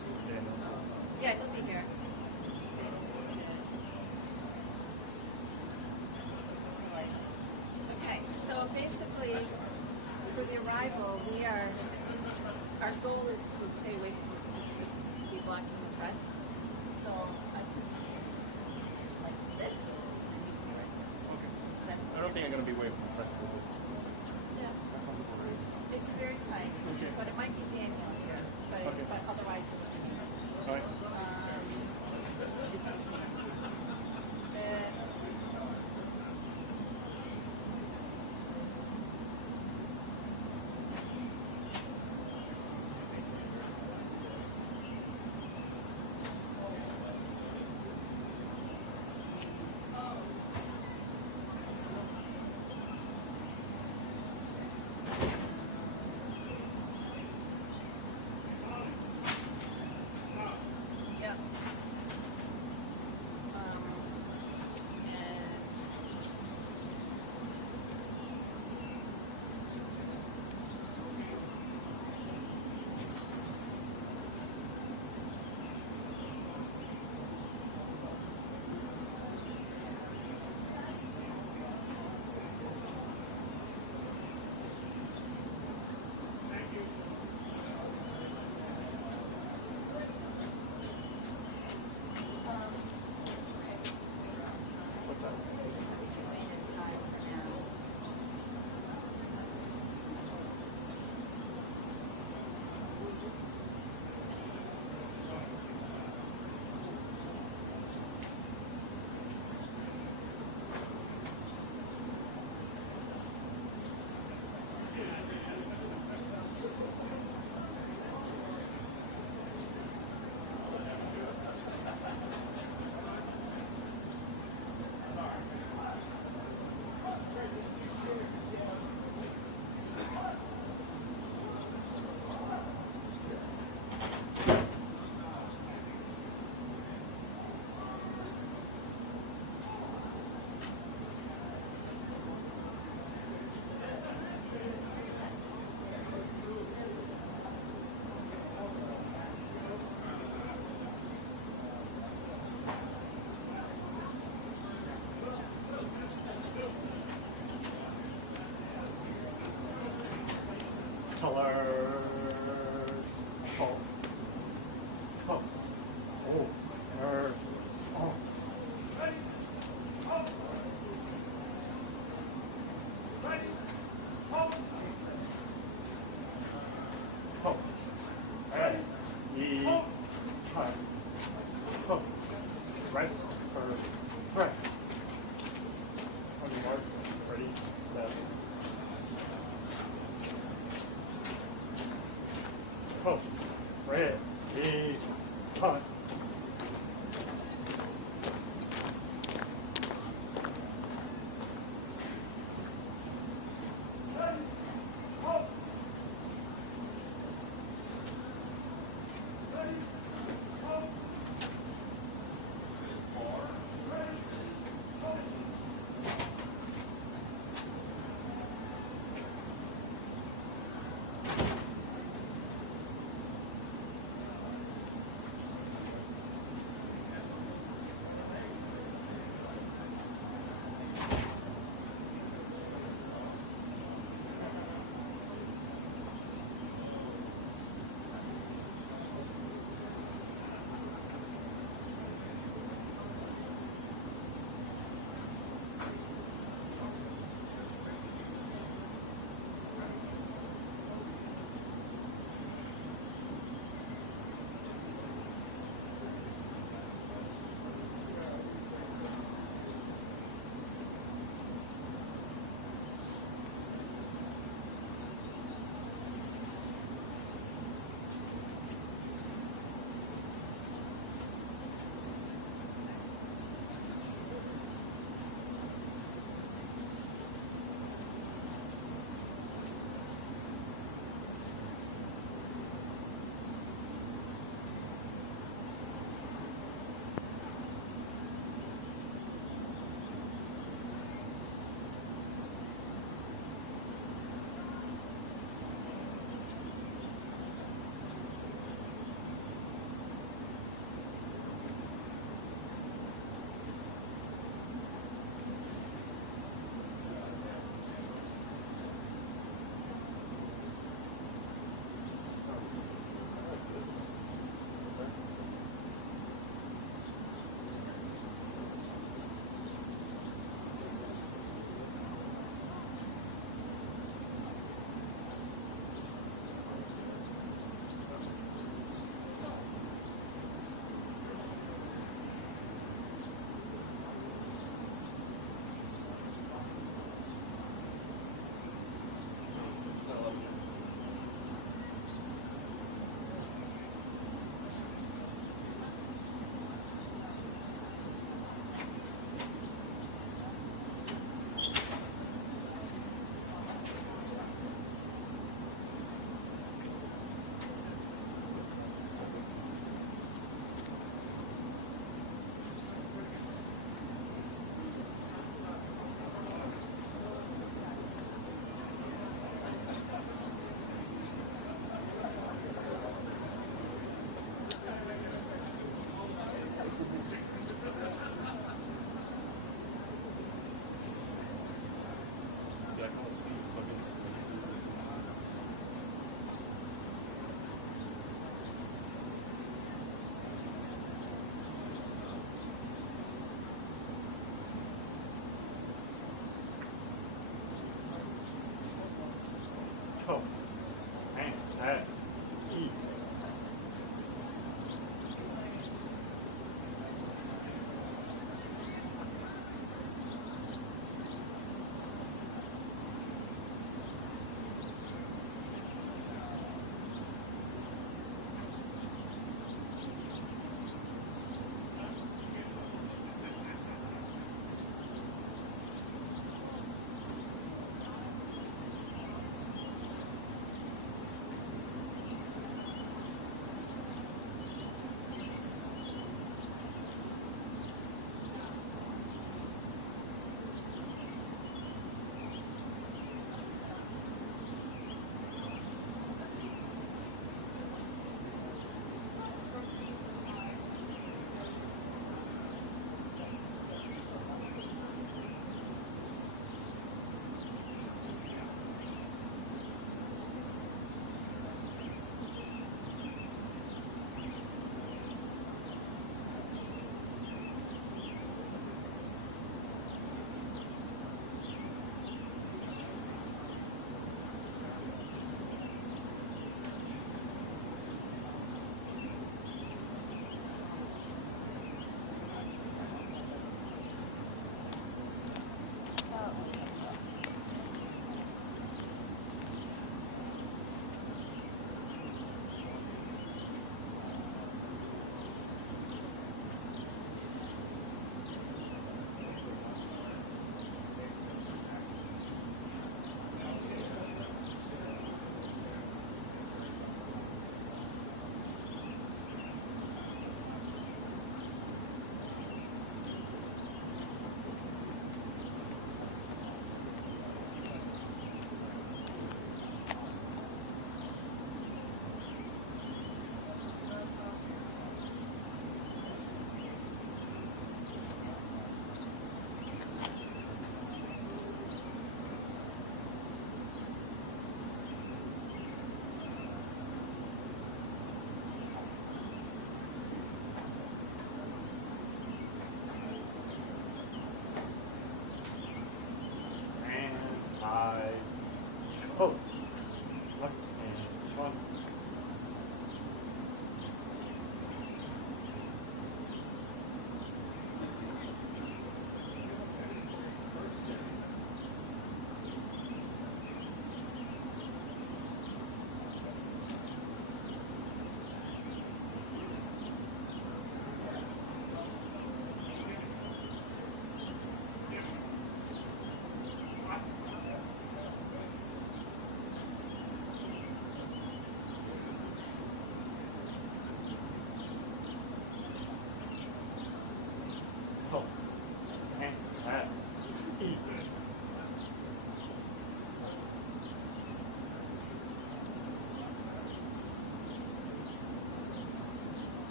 rest of the day. Yeah, he'll be here. Okay, so basically, for the arrival, our goal is to stay away from to be blocking the press. So I can like this, and you can be right there. Okay. That's I don't think I'm going to be away from the press though. Yeah. It's very tight, Okay. but it might be Daniel here, but otherwise it wouldn't be. All right. It's the same. Yeah. What's that? Color. Oh. Oh. Oh. Oh. Oh. Hey. Hi. Oh. Right. Right. On your mark. Ready. Step. Oh, red, hot.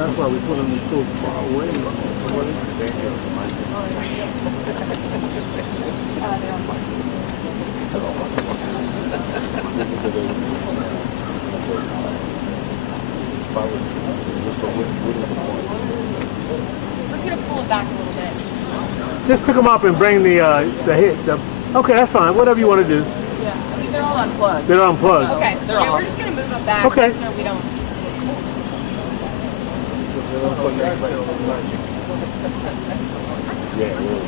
That's why we put them so far away. So what is the danger of the mic? We're just gonna pull it back a little bit. Just pick them up and bring the hit. Okay, that's fine. Whatever you want to do. Yeah, I mean they're all unplugged. They're unplugged. Okay, yeah, we're just gonna move them back. Okay. So we don't. Yeah, really.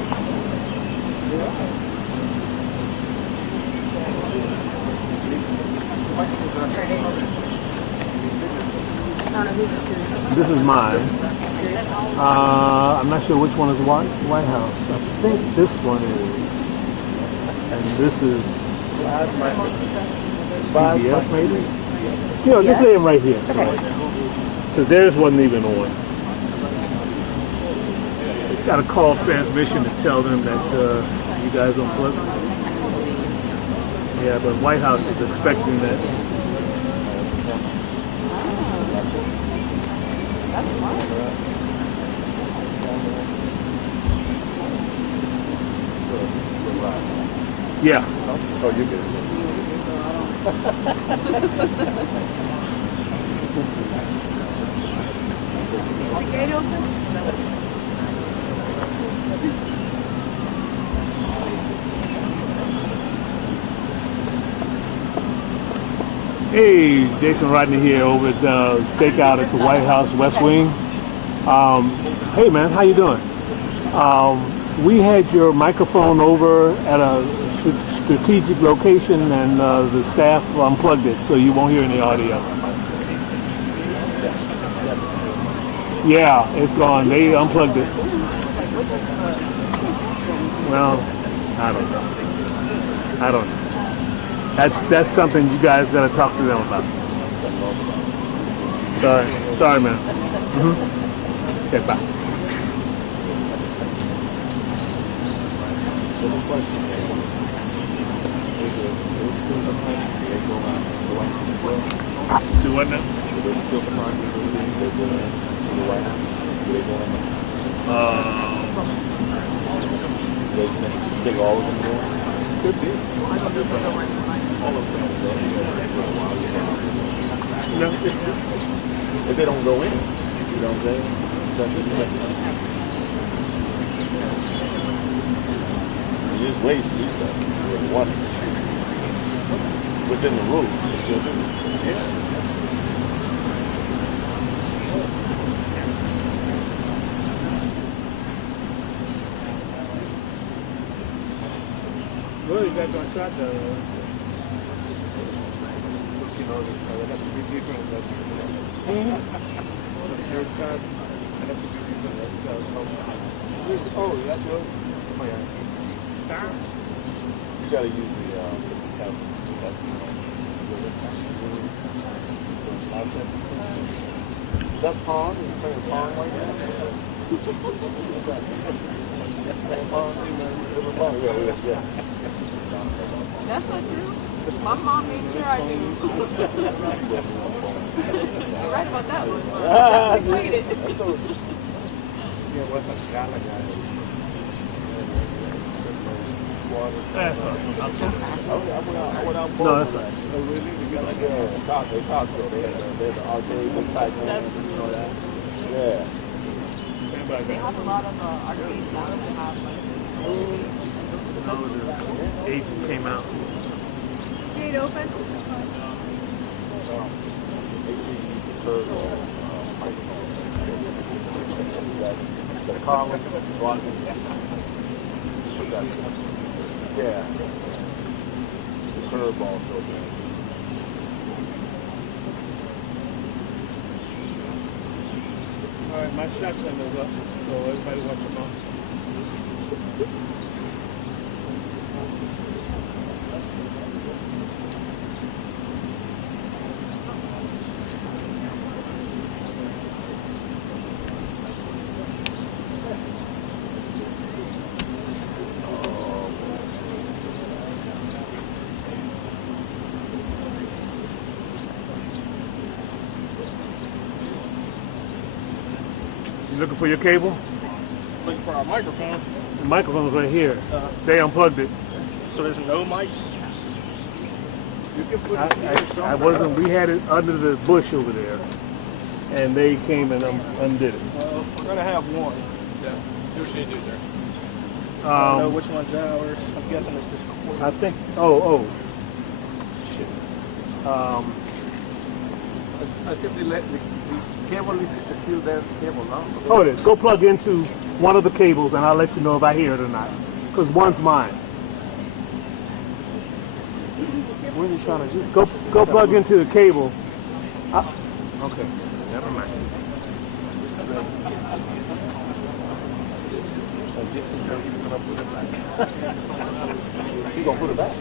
I don't know whose screws. This is mine. I'm not sure which one is White House. I think this one is. And this is CBS maybe? You know, just lay them right here. Because theirs wasn't even on. Got a call transmission to tell them that you guys unplugged. I told the ladies. Yeah, but White House is expecting that. That's smart. Yeah. Oh, you get it. Is the gate open? Hey, Jason Rodney here over at Stakeout at the White House West Wing. Hey man, how you doing? We had your microphone over at a strategic location and the staff unplugged it, so you won't hear any audio. Yeah, it's gone. They unplugged it. Well, I don't know. That's something you guys got to talk to them about. Sorry, man. Okay, bye. So the question is still behind you? They go around the White House as well? Do what now? Is they still behind you? They go to the White House? Do they go in? You think all of them go? Could be. All of them go. No. If they don't go in, you know what I'm saying? There's ways to do stuff. One, within the rules, you still do it. Well, you got one shot though. You know, that's a big difference. Your shot, and that's a big difference. Oh, that's good. Oh, yeah. You gotta use the is that pawn? Are you playing pawn right now? Playing pawn? Yeah. That's not true. My mom made sure I do. You're right about that one. I played it. That's all right. I went out No, that's all right. Costco, they had the arcade type ones, you know that? Yeah. They have a lot of arcades now that have like. The 8 came out. Gate open? The car went yeah. The curve also there. All right, my shot center's up, so everybody watch them off. looking for your cable? Looking for our microphone. The microphone's right here. They unplugged it. So there's no mics. You can put I wasn't. We had it under the bush over there, and they came and undid it. We're gonna have one. Yeah. What should you do, sir? I don't know which one's ours. I'm guessing it's this cord. I think. Oh. Shit. I think the cable is still there, cable, no? Oh, it is. Go plug into one of the cables, and I'll let you know if I hear it or not. Because one's mine. What are you trying to do? Go plug into the cable. Okay, never mind. You gonna put it back?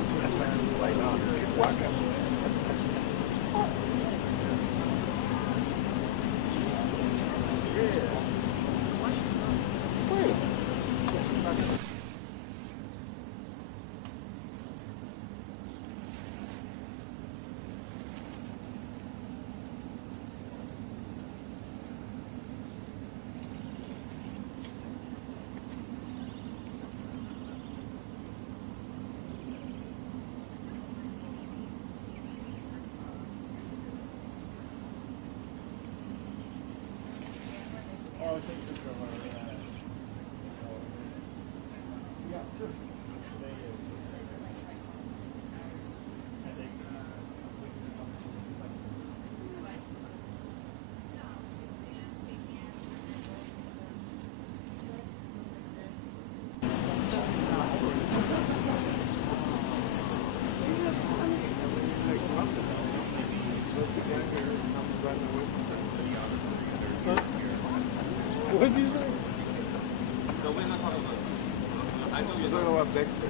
What did you say? I know you're talking about Dexter.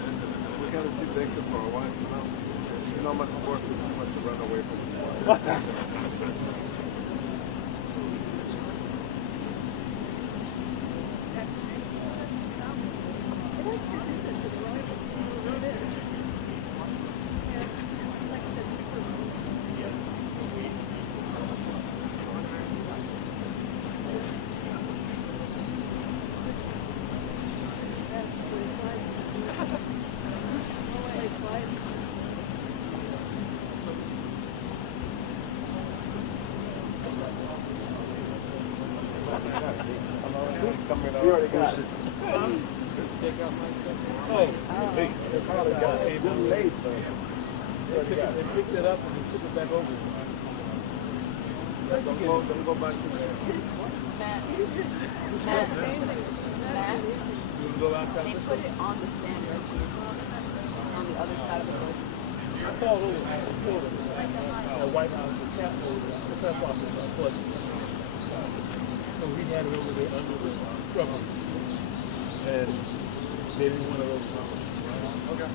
We gotta see Dexter for a while, you know how much work is too much to run away from the It has to do this with rivals. It is. Yeah. Next to Super Bowls. You already got it. They picked it up and took it back over. Don't go back to there. That's amazing. That's Matt? amazing. You go out They put it on the stand right here, on the other side of the building. I called over the White House, the Capitol, the press office, but so we had it over there under the cover, and they didn't want to go. Okay.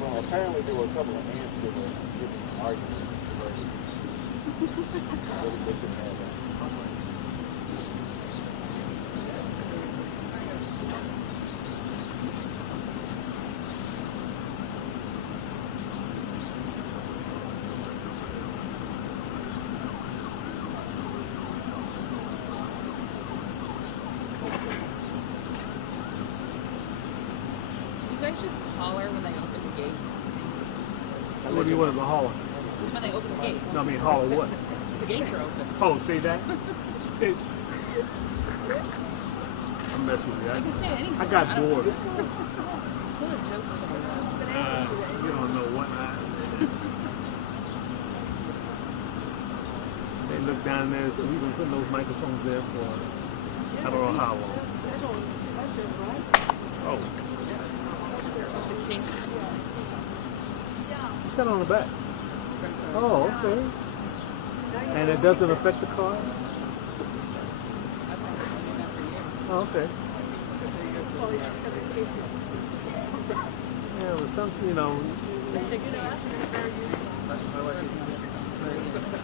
Well, apparently there were a couple of ants that were arguing. They couldn't have that. You guys just holler when they open the gates. What do you want to holler? Just when they open the gate. No, I mean holler what? The gates are open. Oh, say that? Say I'm messing with you. I can say anything. I got don't know. bored. It's full of jokes somewhere. Bananas today. You don't know what they look down there, so we've been putting those microphones there for I don't know how long. Several bunch of rivals. Oh, The cases. you sat on the back. Oh, okay. And it doesn't affect the car? Oh, okay. Oh, he's just got the case. Yeah, well, some, you know. It's a thick case.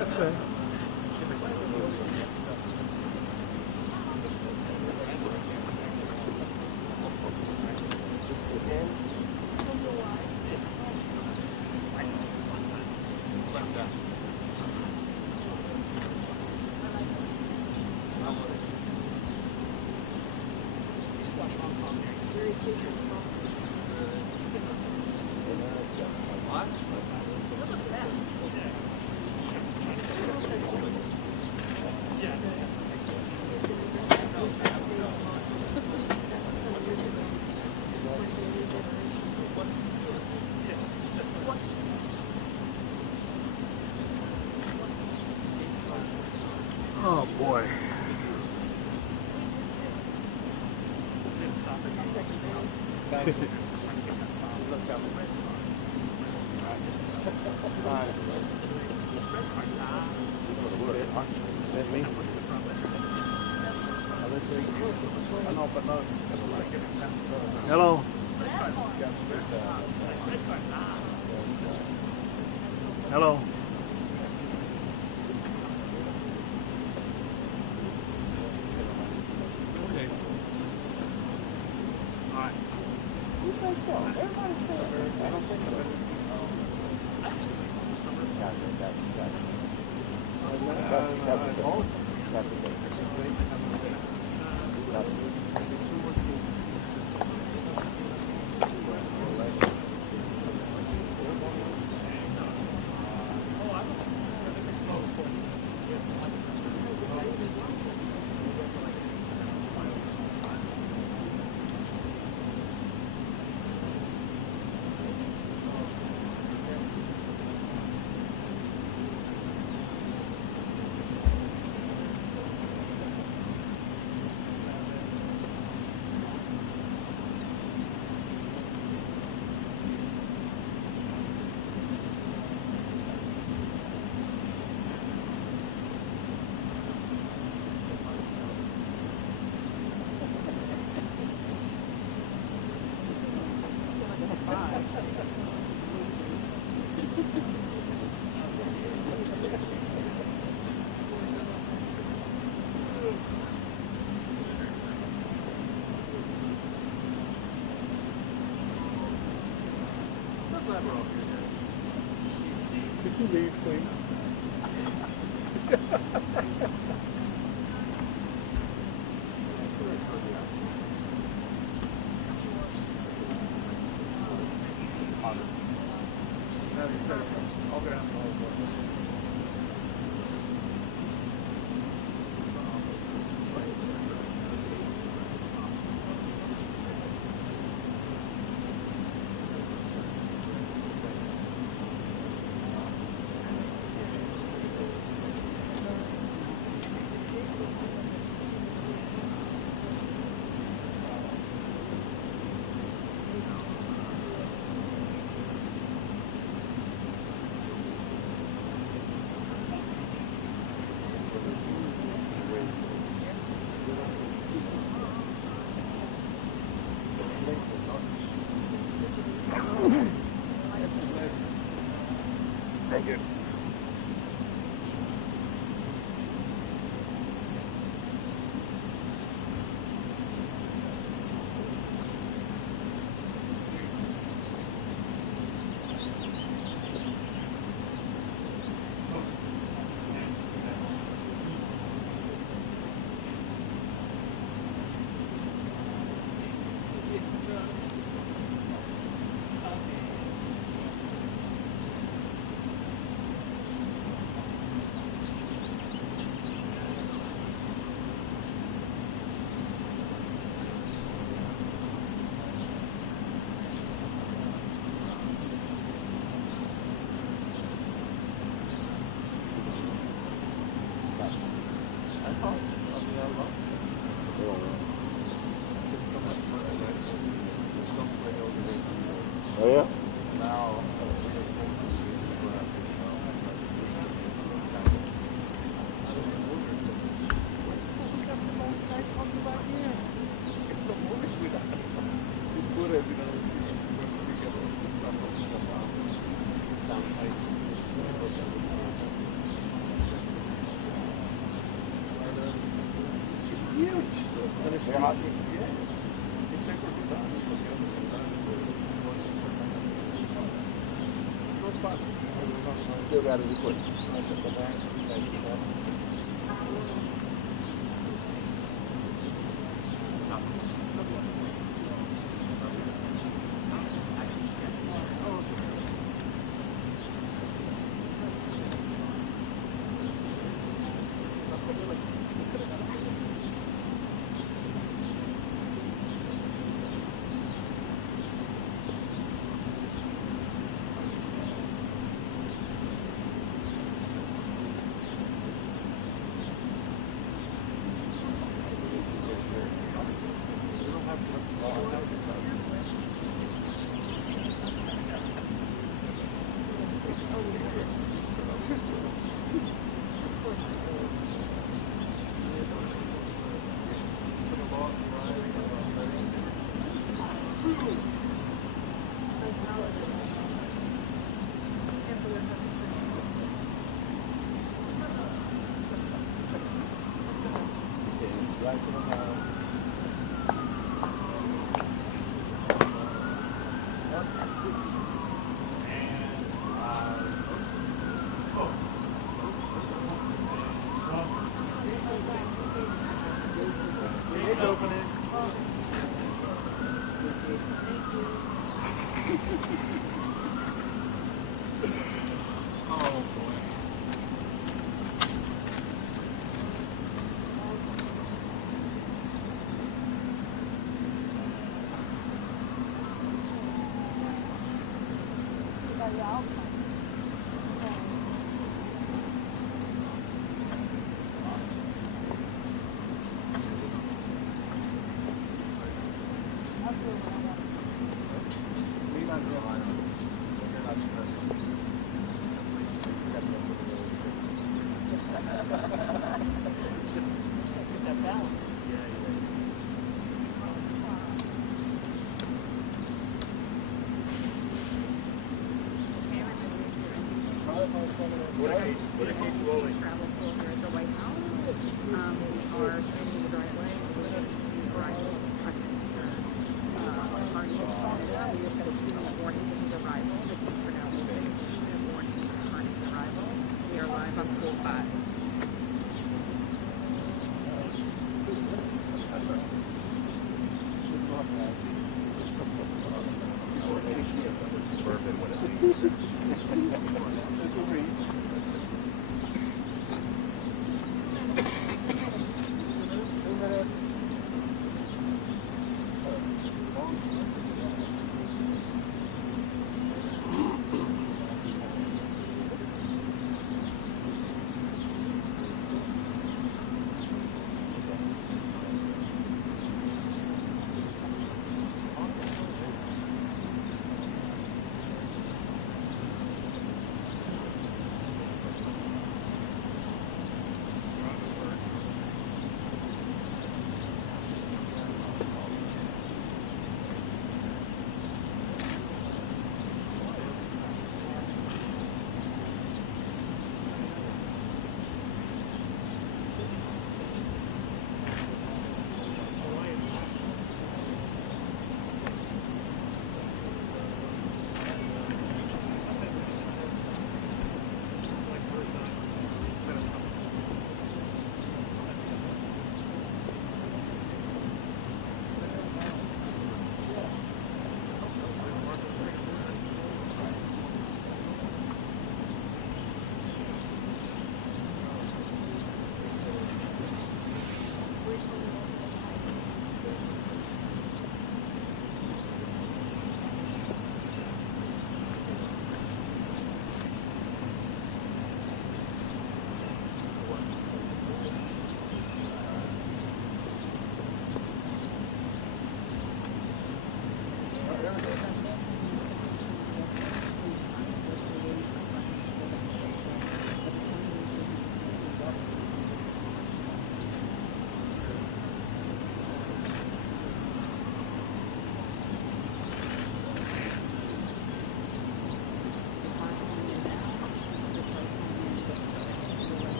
Okay. boy. Hello. Hello. Okay. All right. You think so? Everybody said it. I don't think so. Could you leave, please? Thank you. Oh, yeah? Still got to record. back to the house. It's opening. Oh boy. What a case rolling. Travel over at the White House. We are standing in the driveway. We're going to arrival of Prime Minister Carney of Canada. We just got a 2-minute warning to his arrival. The gates are now open. 2-minute warning to Carney's arrival. We are live on Pool 5. This will reach.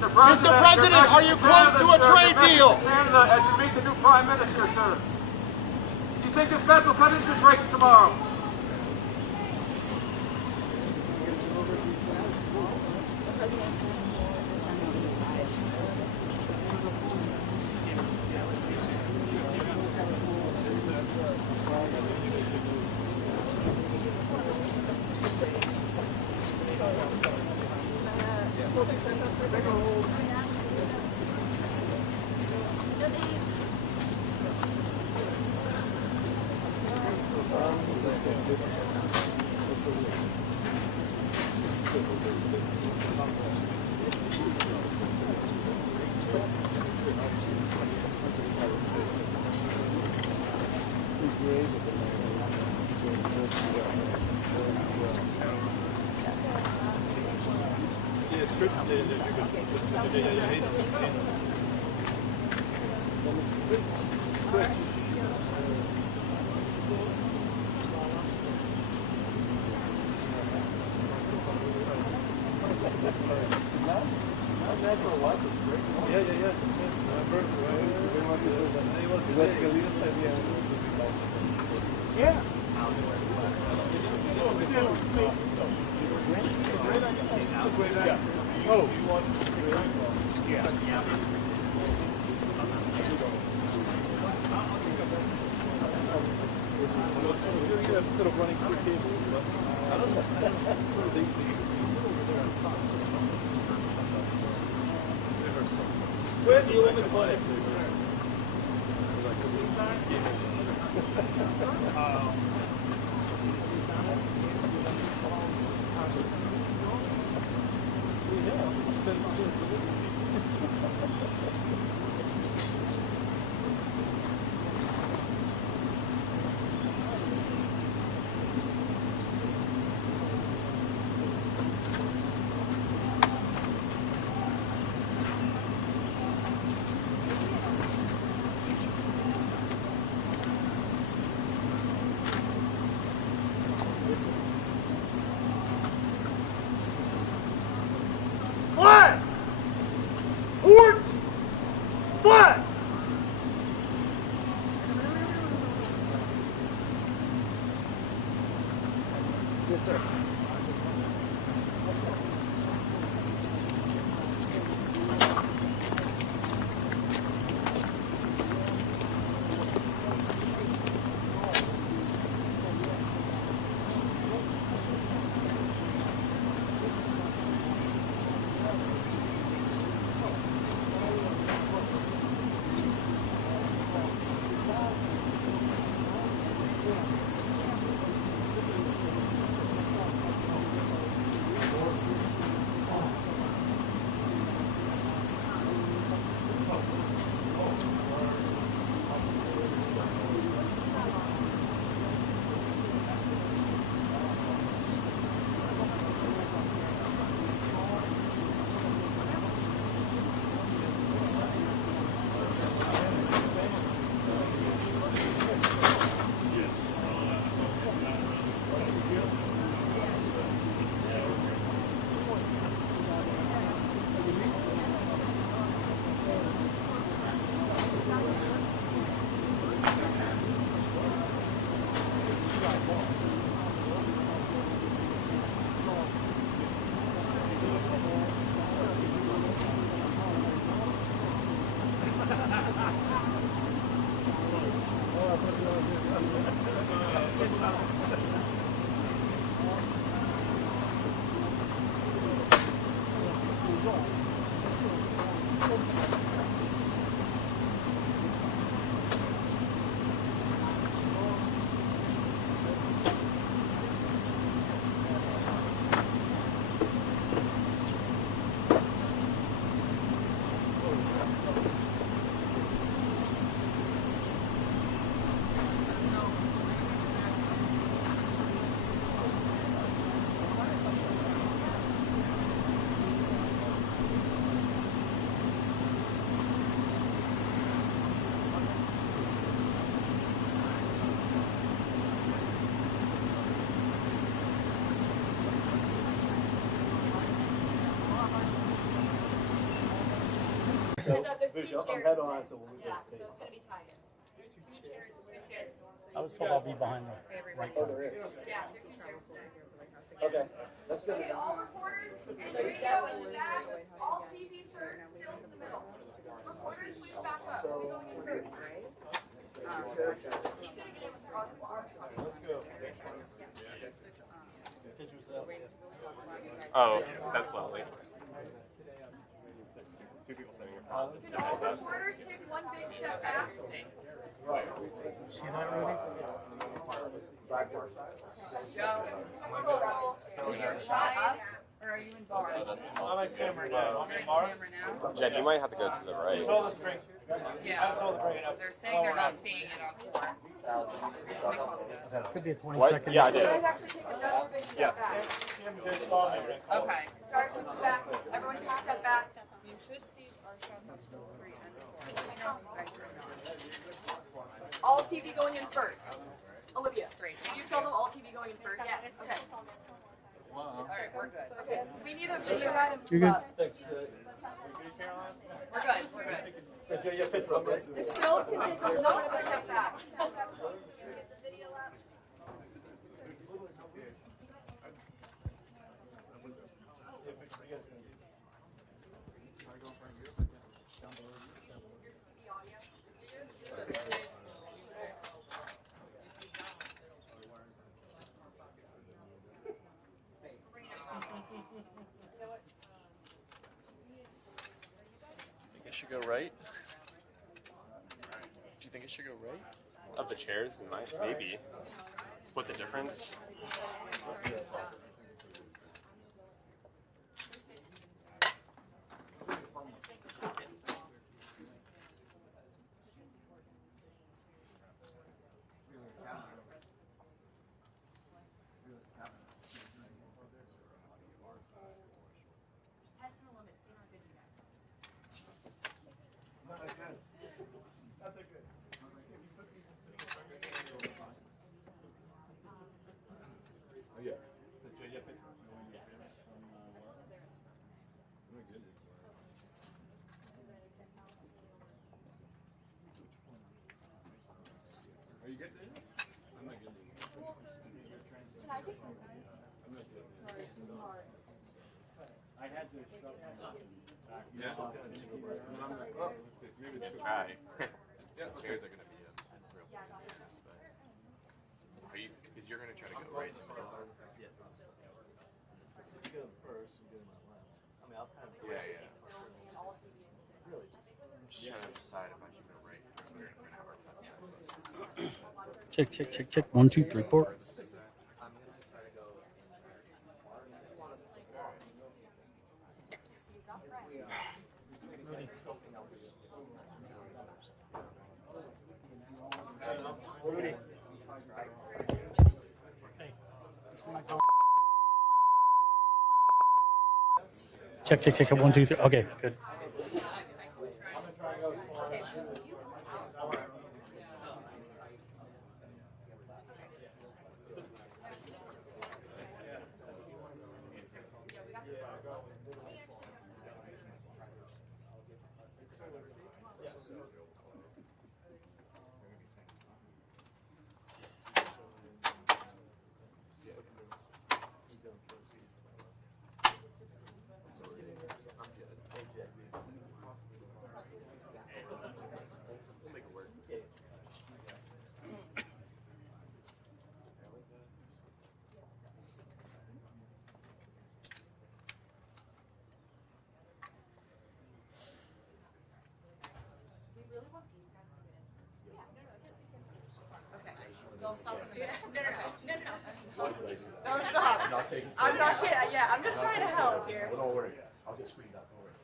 Mr. President, are you close to a trade deal? Canada, as you meet the new Prime Minister, sir. Do you think the Fed will cut interest rates tomorrow? Instead of running two cables, I don't know. So they where do you want me to put it? Flag! Port! Flag! Yes, sir. I'm head on, so we'll Yeah, so it's gonna be tight. There's two chairs, two chairs. I was told I'll be behind the right Oh, corner. Yeah, there's two chairs there. Okay, that's good. Okay, all reporters, radio in the back, all TV turns still to the middle. Reporters, please back up. We'll be going in first. Oh, that's lovely. Two people sitting in front. All reporters, take one big step back. See that, Rudy? Joe, is your shot up or or are you in bars? I like camera now. Camera now? Jen, you might have to go to the right. Hold the screen. Yeah. Hold the screen up. They're saying they're not seeing it on tour. Could be a 20 What? second. Yeah, I You did. guys actually take another big step back. Okay. Start with the back. Everyone take a step back. You should see our shots on tour 3 and 4. I know you guys are not. All TV going in first. Olivia, Great. you tell them all TV going in first. Yes. Okay. All right, we're good. Okay. We need a video guy to move You're good. up. Thanks. We're good. We're good. So, Joe, you have a picture of it. If Stills can take another step back. Think it should go right? Do you think it should go right? Of the chairs, maybe. Split the difference. Hi. Chairs are gonna be a real but are you? Because you're gonna try to go right in the middle. If you go first, you go to my left. I mean, I'll kind of. Yeah. Really? I'm just trying to decide if I should go right. We're gonna have our fun. Check, check, check, check. 1, 2, 3, 4. I'm gonna try to go inverse. Rudy. Check, check, check. 1, 2, 3. Okay, good. Don't stop. No. Don't stop. I'm not kidding. Yeah, I'm just trying to help here. Well, don't worry. I'll just screen that. Don't worry.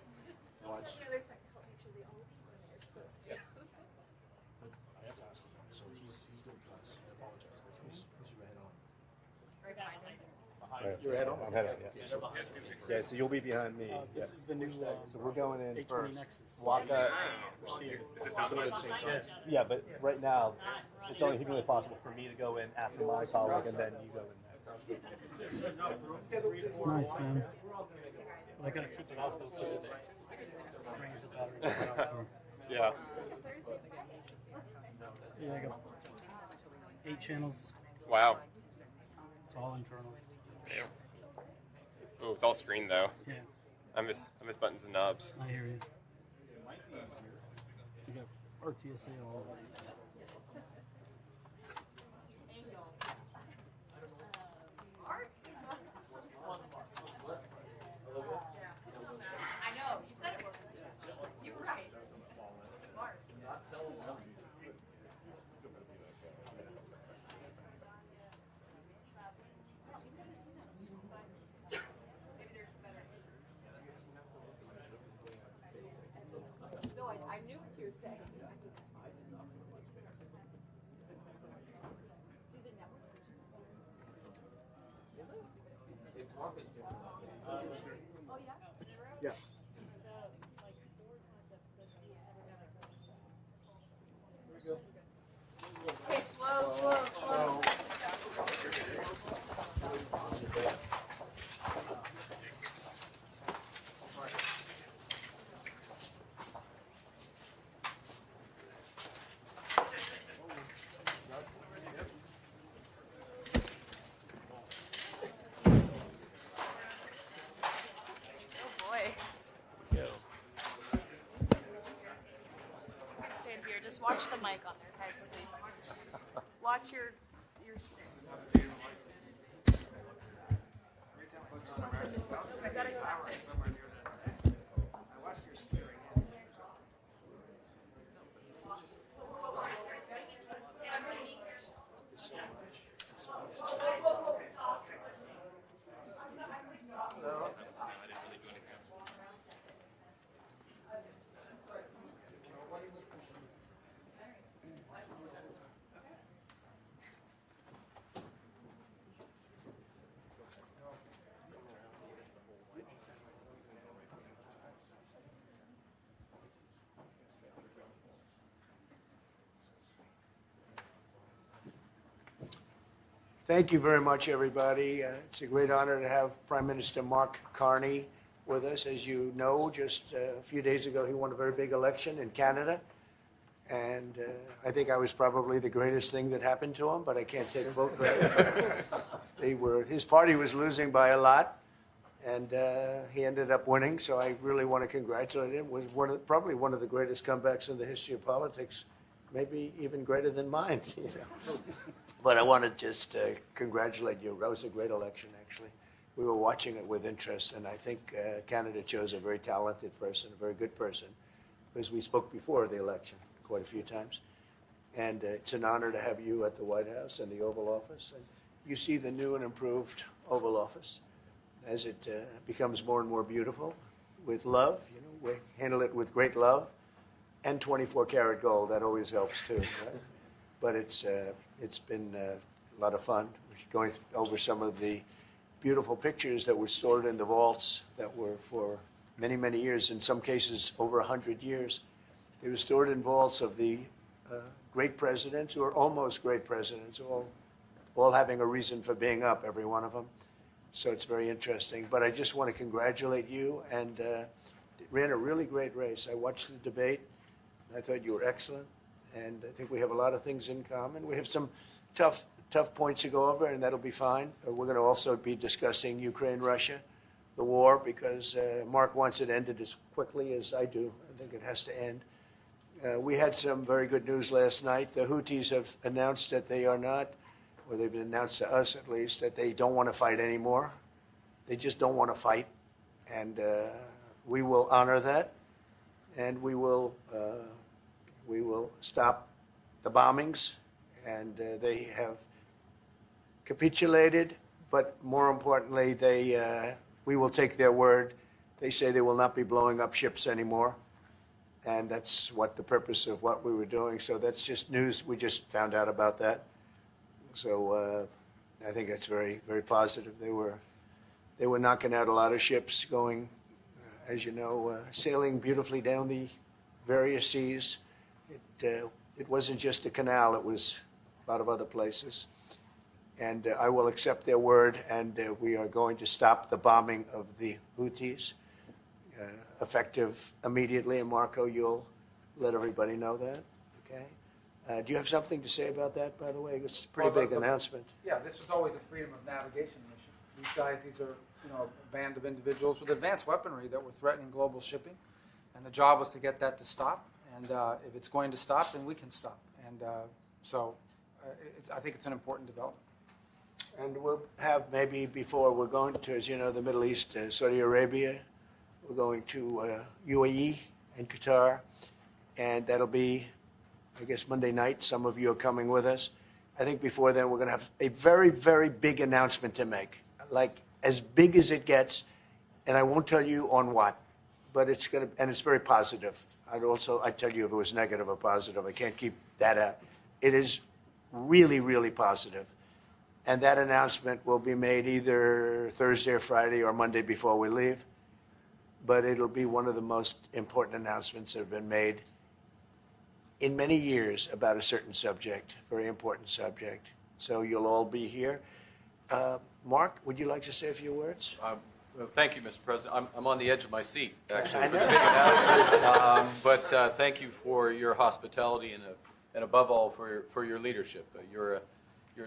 Watch. The other side to help make sure the only people in there are supposed to. I have to ask him. So he's doing class. I apologize. Who's your head on? Right behind him. You're head on? I'm head on, yeah. Yeah, so you'll be behind me. This is the new So we're going in A20 first. Nexus. Waka. Is this Yeah, but right now, it's only humanly possible for me to go in after my colleague and then you go in next. It's nice, man. But I gotta keep it off though because it drains the battery. Yeah. Yeah, I got 8 channels. Wow. It's all internal. Ooh, it's all screen though. Yeah, I miss buttons and knobs. I hear you. You got RTSA all over. I know. You said it was. You were right. Smart. Maybe they're I knew what you were saying. Do the networks? Oh yeah. Yeah. Okay, slow. Oh boy. Stand here. Just watch the mic on their heads, please. Watch your stick. I gotta go. Thank you very much, everybody. It's a great honor to have Prime Minister Mark Carney with us. As you know, just a few days ago, he won a very big election in Canada. And I think I was probably the greatest thing that happened to him, but I can't take vote credit. His party was losing by a lot, and he ended up winning. So I really want to congratulate him. It was probably one of the greatest comebacks in the history of politics, maybe even greater than mine. You know? But I want to just congratulate you. That was a great election, actually. We were watching it with interest, and I think Canada chose a very talented person, a very good person, because we spoke before the election quite a few times. And it's an honor to have you at the White House and the Oval Office. And you see the new and improved Oval Office as it becomes more and more beautiful with love. You know, we handle it with great love and 24-karat gold. That always helps, too. Right? But it's been a lot of fun. We're going over some of the beautiful pictures that were stored in the vaults that were for many, many years, in some cases over 100 years. They were stored in vaults of the great presidents, or almost great presidents, all having a reason for being up, every one of them. So it's very interesting. But I just want to congratulate you, and ran a really great race. I watched the debate. I thought you were excellent. And I think we have a lot of things in common. We have some tough points to go over, and that'll be fine. We're going to also be discussing Ukraine, Russia, the war, because Mark wants it ended as quickly as I do. I think it has to end. We had some very good news last night. The Houthis have announced that they are not, or they've announced to us at least, that they don't want to fight anymore. They just don't want to fight. And we will honor that, and we will stop the bombings, and they have capitulated, but more importantly, we will take their word. They say they will not be blowing up ships anymore, and that's what the purpose of what we were doing. So that's just news. We just found out about that. So I think that's very, very positive. They were knocking out a lot of ships going, as you know, sailing beautifully down the various seas. It wasn't just the canal, it was a lot of other places. And I will accept their word, and we are going to stop the bombing of the Houthis, effective immediately. And Marco, you'll let everybody know that, okay? Do you have something to say about that, by the way? It's a pretty big announcement. Yeah, this was always a freedom of navigation mission. These guys, these are, a band of individuals with advanced weaponry that were threatening global shipping, and the job was to get that to stop. And if it's going to stop, then we can stop. And I think it's an important development. And we'll have maybe before, we're going to, as you know, the Middle East, Saudi Arabia. We're going to UAE and Qatar. And that'll be, I guess, Monday night. Some of you are coming with us. I think before then, we're going to have a very, very big announcement to make, like as big as it gets. And I won't tell you on what, but it's going to, and it's very positive. I tell you if it was negative or positive, I can't keep that out. It is really, really positive. And that announcement will be made either Thursday or Friday or Monday before we leave. But it'll be one of the most important announcements that have been made in many years about a certain subject, very important subject. So you'll all be here. Mark, would you like to say a few words? Well, thank you, Mr. President. I'm on the edge of my seat, actually, I for the know. big announcement. But thank you for your hospitality and above all, for your leadership. You're a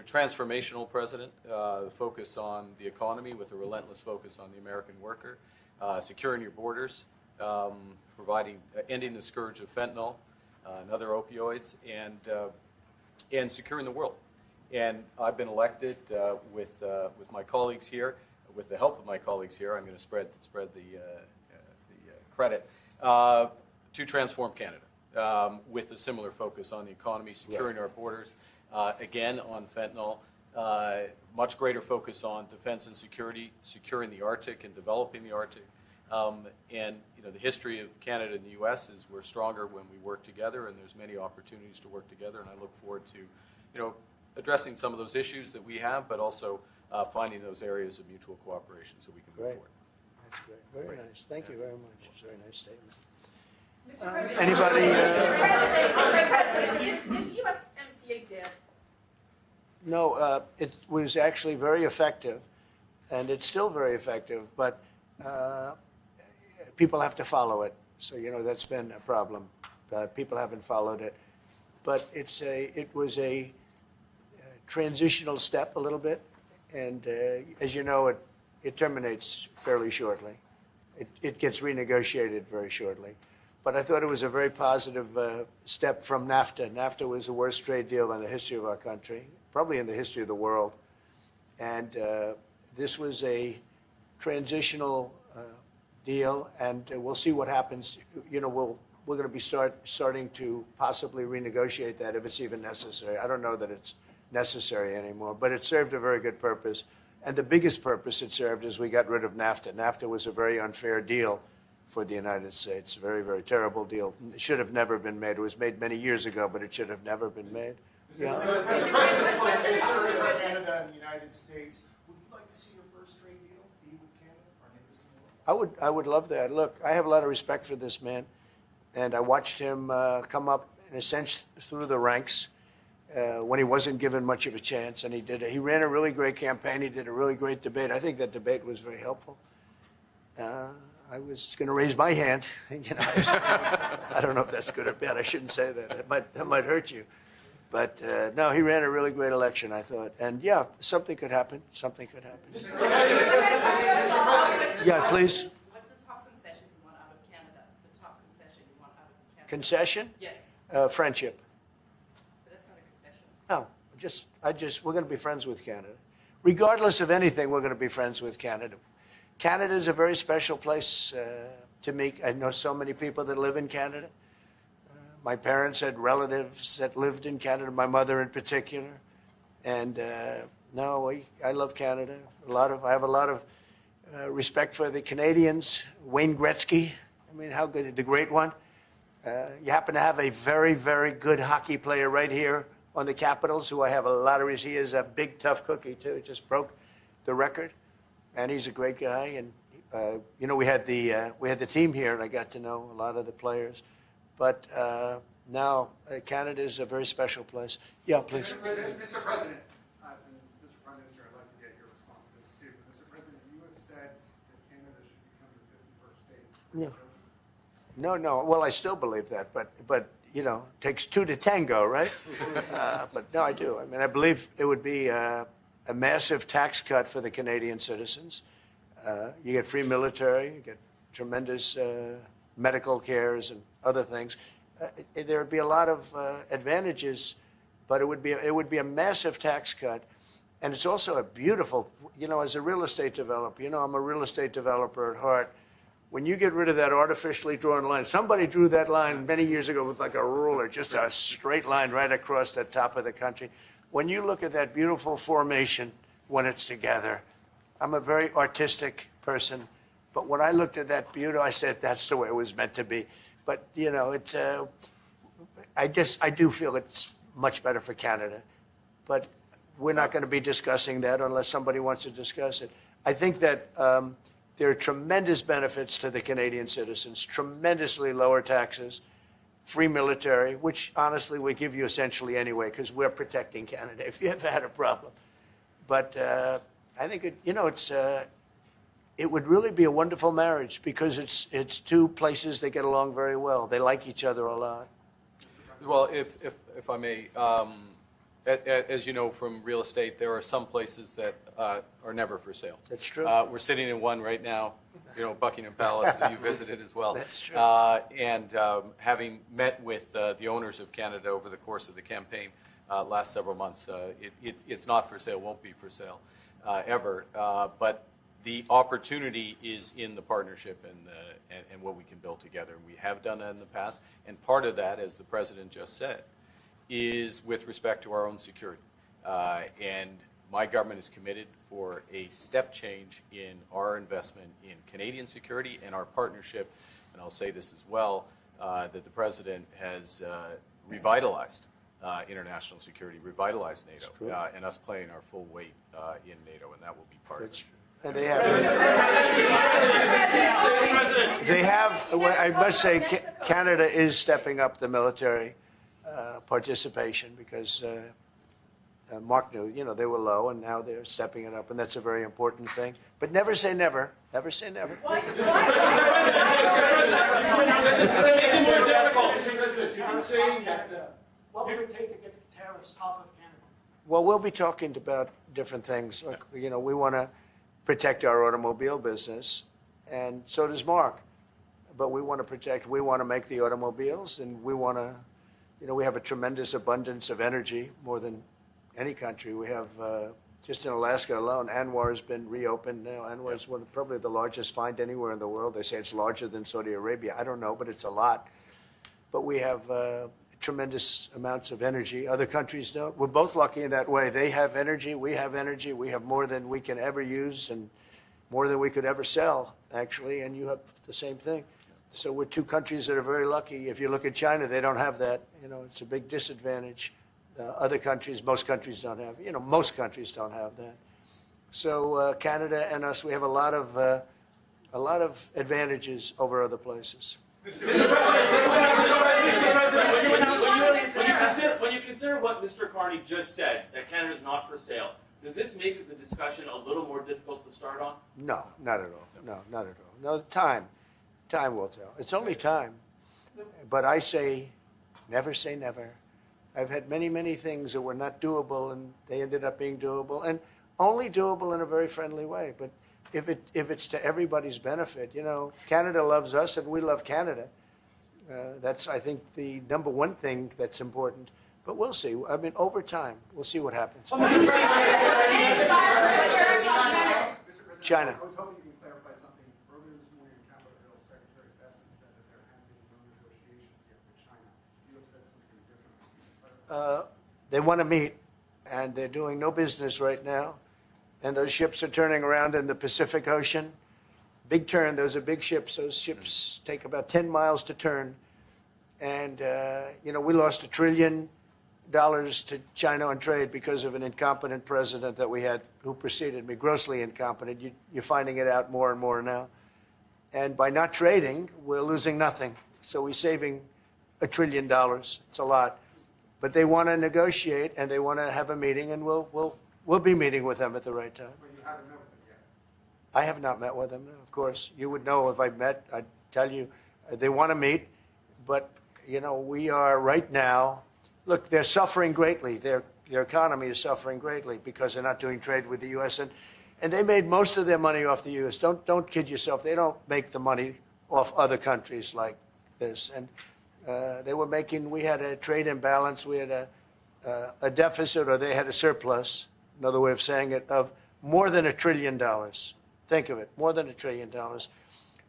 transformational president, focus on the economy with a relentless focus on the American worker, securing your borders, ending the scourge of fentanyl and other opioids, and securing the world. And I've been elected with my colleagues here, with the help of my colleagues here. I'm going to spread the credit to transform Canada with a similar focus on the economy, securing our borders, again on fentanyl, much greater focus on defense and security, securing the Arctic and developing the Arctic. And the history of Canada and the U.S. is we're stronger when we work together, and there's many opportunities to work together. And I look forward to addressing some of those issues that we have, but also finding those areas of mutual cooperation so we can move forward. That's great. Very nice. Thank you very much. It's a very nice statement. Mr. President, Anybody? Is USMCA dead? No, it was actually very effective, and it's still very effective, but people have to follow it. So, that's been a problem. People haven't followed it. But it was a transitional step a little bit, and as you know, it terminates fairly shortly. It gets renegotiated very shortly. But I thought it was a very positive step from NAFTA. NAFTA was the worst trade deal in the history of our country, probably in the history of the world. And this was a transitional deal, and we'll see what happens. We're going to be starting to possibly renegotiate that if it's even necessary. I don't know that it's necessary anymore, but it served a very good purpose. And the biggest purpose it served is we got rid of NAFTA. NAFTA was a very unfair deal for the United States, a very, very terrible deal. It should have never been made. It was made many years ago, but it should have never been made. Canada and the United States. Would you like to see your first trade deal be with Canada? I would love that. Look, I have a lot of respect for this man, and I watched him come up in a sense through the ranks when he wasn't given much of a chance, and he ran a really great campaign. He did a really great debate. I think that debate was very helpful. I was going to raise my hand. I don't know if that's good or bad. I shouldn't say that. That might hurt you. But no, he ran a really great election, I thought. And yeah, something could happen. Something could happen. Yeah, please. What's the top concession you want out of Canada? The top concession you want out of Canada? Concession? Yes. Friendship. But that's not a concession. No, we're going to be friends with Canada. Regardless of anything, we're going to be friends with Canada. Canada is a very special place to me. I know so many people that live in Canada. My parents had relatives that lived in Canada, my mother in particular. And I love Canada. I have a lot of respect for the Canadians. Wayne Gretzky, how good, the great one. You happen to have a very, very good hockey player right here on the Capitals, who I have a lot of respect. He is a big, tough cookie, too. He just broke the record. And he's a great guy. And, we had the team here, and I got to know a lot of the players. But now Canada is a very special place. Yeah, please. Mr. President, Mr. Prime Minister, I'd like to get your response to this too. Mr. President, you have said that Canada should become the 51st state. Yeah. No. Well, I still believe that, but it takes two to tango, right? But no, I do. I believe it would be a massive tax cut for the Canadian citizens. You get free military, you get tremendous medical cares and other things. There would be a lot of advantages, but it would be a massive tax cut. And it's also a beautiful, as a real estate developer, I'm a real estate developer at heart. When you get rid of that artificially drawn line, somebody drew that line many years ago with like a ruler, just a straight line right across the top of the country. When you look at that beautiful formation when it's together, I'm a very artistic person, But when I looked at that beauty, I said, that's the way it was meant to be. But, you know, I do feel it's much better for Canada. But we're not going to be discussing that unless somebody wants to discuss it. I think that there are tremendous benefits to the Canadian citizens, tremendously lower taxes, free military, which honestly we give you essentially anyway because we're protecting Canada if you ever had a problem. But I think it would really be a wonderful marriage because it's two places that get along very well. They like each other a lot. Well, if I may, as you know from real estate, there are some places that are never for sale. That's true. We're sitting in one right now, you know, Buckingham Palace that you visited as well. That's true. And having met with the owners of Canada over the course of the campaign last several months, it's not for sale, won't be for sale ever. But the opportunity is in the partnership and what we can build together. We have done that in the past. And part of that, as the President just said, is with respect to our own security. And my government is committed for a step change in our investment in Canadian security and our partnership, and I'll say this as well, that the President has revitalized international security, revitalized NATO, and us playing our full weight in NATO, and that will be part of it. And they have, I must say, Canada is stepping up the military participation because Mark knew, you know, they were low and now they're stepping it up, and that's a very important thing. But never say never. Never say never. What would it take to get the tariffs off of Canada? Well, we'll be talking about different things. Like, you know, we want to protect our automobile business, and so does Mark. But we want to make the automobiles, and we want to, you know, we have a tremendous abundance of energy, more than any country. We have, just in Alaska alone, ANWR has been reopened now. ANWR is probably the largest find anywhere in the world. They say it's larger than Saudi Arabia. I don't know, but it's a lot. But we have tremendous amounts of energy. Other countries don't. We're both lucky in that way. They have energy. We have energy. We have more than we can ever use and more than we could ever sell, actually, and you have the same thing. So we're two countries that are very lucky. If you look at China, they don't have that. You know, it's a big disadvantage. Other countries, most countries don't have. You know, most countries don't have that. So Canada and us, we have a lot of advantages over other places. Mr. President, when you consider what Mr. Carney just said, that Canada is not for sale, does this make the discussion a little more difficult to start on? No, not at all. No, not at all. No, time will tell. It's only time. But I say never. I've had many things that were not doable, and they ended up being doable, and only doable in a very friendly way. But if it's to everybody's benefit, you know, Canada loves us and we love Canada. That's, I think, the number one thing that's important. But we'll see. I mean, over time, we'll see what happens. China. I was hoping you can clarify something. Earlier this morning in Capitol Hill, Secretary Besson said that there had been no negotiations yet with China. You have said something different. They want to meet, and they're doing no business right now. And those ships are turning around in the Pacific Ocean. Big turn. Those are big ships. Those ships take about 10 miles to turn. And, you know, we lost $1 trillion to China on trade because of an incompetent president that we had who preceded me, grossly incompetent. You're finding it out more and more now. And by not trading, we're losing nothing. So we're saving $1 trillion. It's a lot. But they want to negotiate, and they want to have a meeting, and we'll be meeting with them at the right time. But you haven't met with them yet. I have not met with them, of course. You would know if I met. I'd tell you. They want to meet, but, you know, we are right now. Look, they're suffering greatly. Their economy is suffering greatly because they're not doing trade with the U.S. And they made most of their money off the U.S. Don't kid yourself. They don't make the money off other countries like this. And they were making. We had a trade imbalance. We had a deficit, or they had a surplus. Another way of saying it, of more than $1 trillion. Think of it, more than $1 trillion.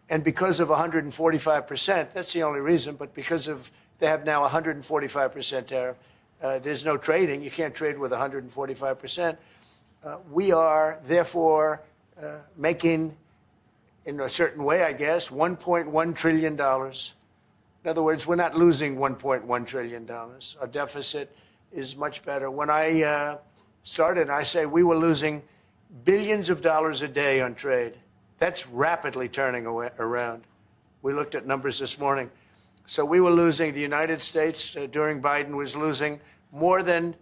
And because of 145%, that's the only reason, but because of they have now 145% tariff, there's no trading. You can't trade with 145%. We are, therefore, making in a certain way, I guess, $1.1 trillion. In other words, we're not losing $1.1 trillion. Our deficit is much better. When I started, I say we were losing billions of dollars a day on trade. That's rapidly turning around. We looked at numbers this morning. So we were losing, the United States during Biden was losing more than,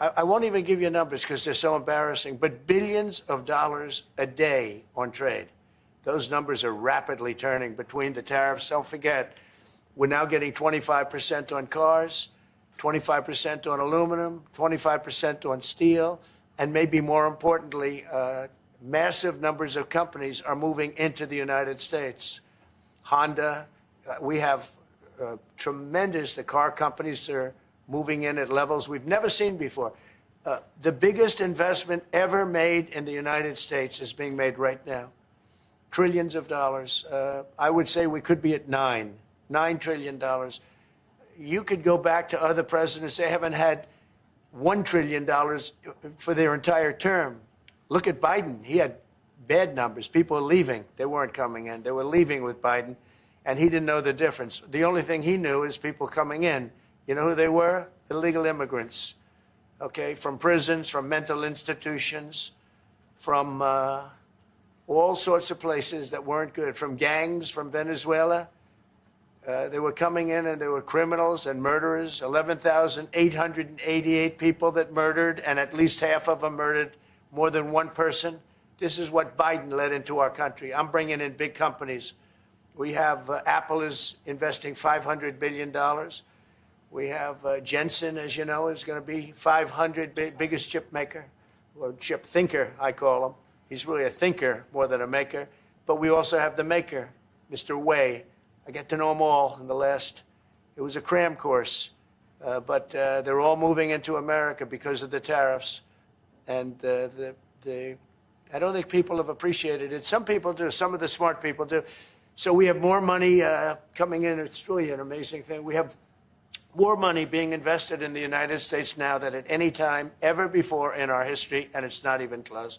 I won't even give you numbers because they're so embarrassing, but billions of dollars a day on trade. Those numbers are rapidly turning between the tariffs. Don't forget, we're now getting 25% on cars, 25% on aluminum, 25% on steel, and maybe more importantly, massive numbers of companies are moving into the United States. Honda, we have tremendous, the car companies are moving in at levels we've never seen before. The biggest investment ever made in the United States is being made right now. Trillions of dollars. I would say we could be at $9 trillion. You could go back to other presidents. They haven't had $1 trillion for their entire term. Look at Biden. He had bad numbers. People were leaving. They weren't coming in. They were leaving with Biden, and he didn't know the difference. The only thing he knew is people coming in. You know who they were? Illegal immigrants, okay, from prisons, from mental institutions, from all sorts of places that weren't good, from gangs, from Venezuela. They were coming in and they were criminals and murderers, 11,888 people that murdered, and at least half of them murdered more than one person. This is what Biden led into our country. I'm bringing in big companies. We have Apple is investing $500 billion. We have Jensen, as you know, is going to be 500 biggest chip maker, or chip thinker, I call him. He's really a thinker more than a maker. But we also have the maker, Mr. Wei. I get to know them all in the last, it was a cram course. But they're all moving into America because of the tariffs. And I don't think people have appreciated it. Some people do. Some of the smart people do. So we have more money coming in. It's really an amazing thing. We have more money being invested in the United States now than at any time ever before in our history, and it's not even close.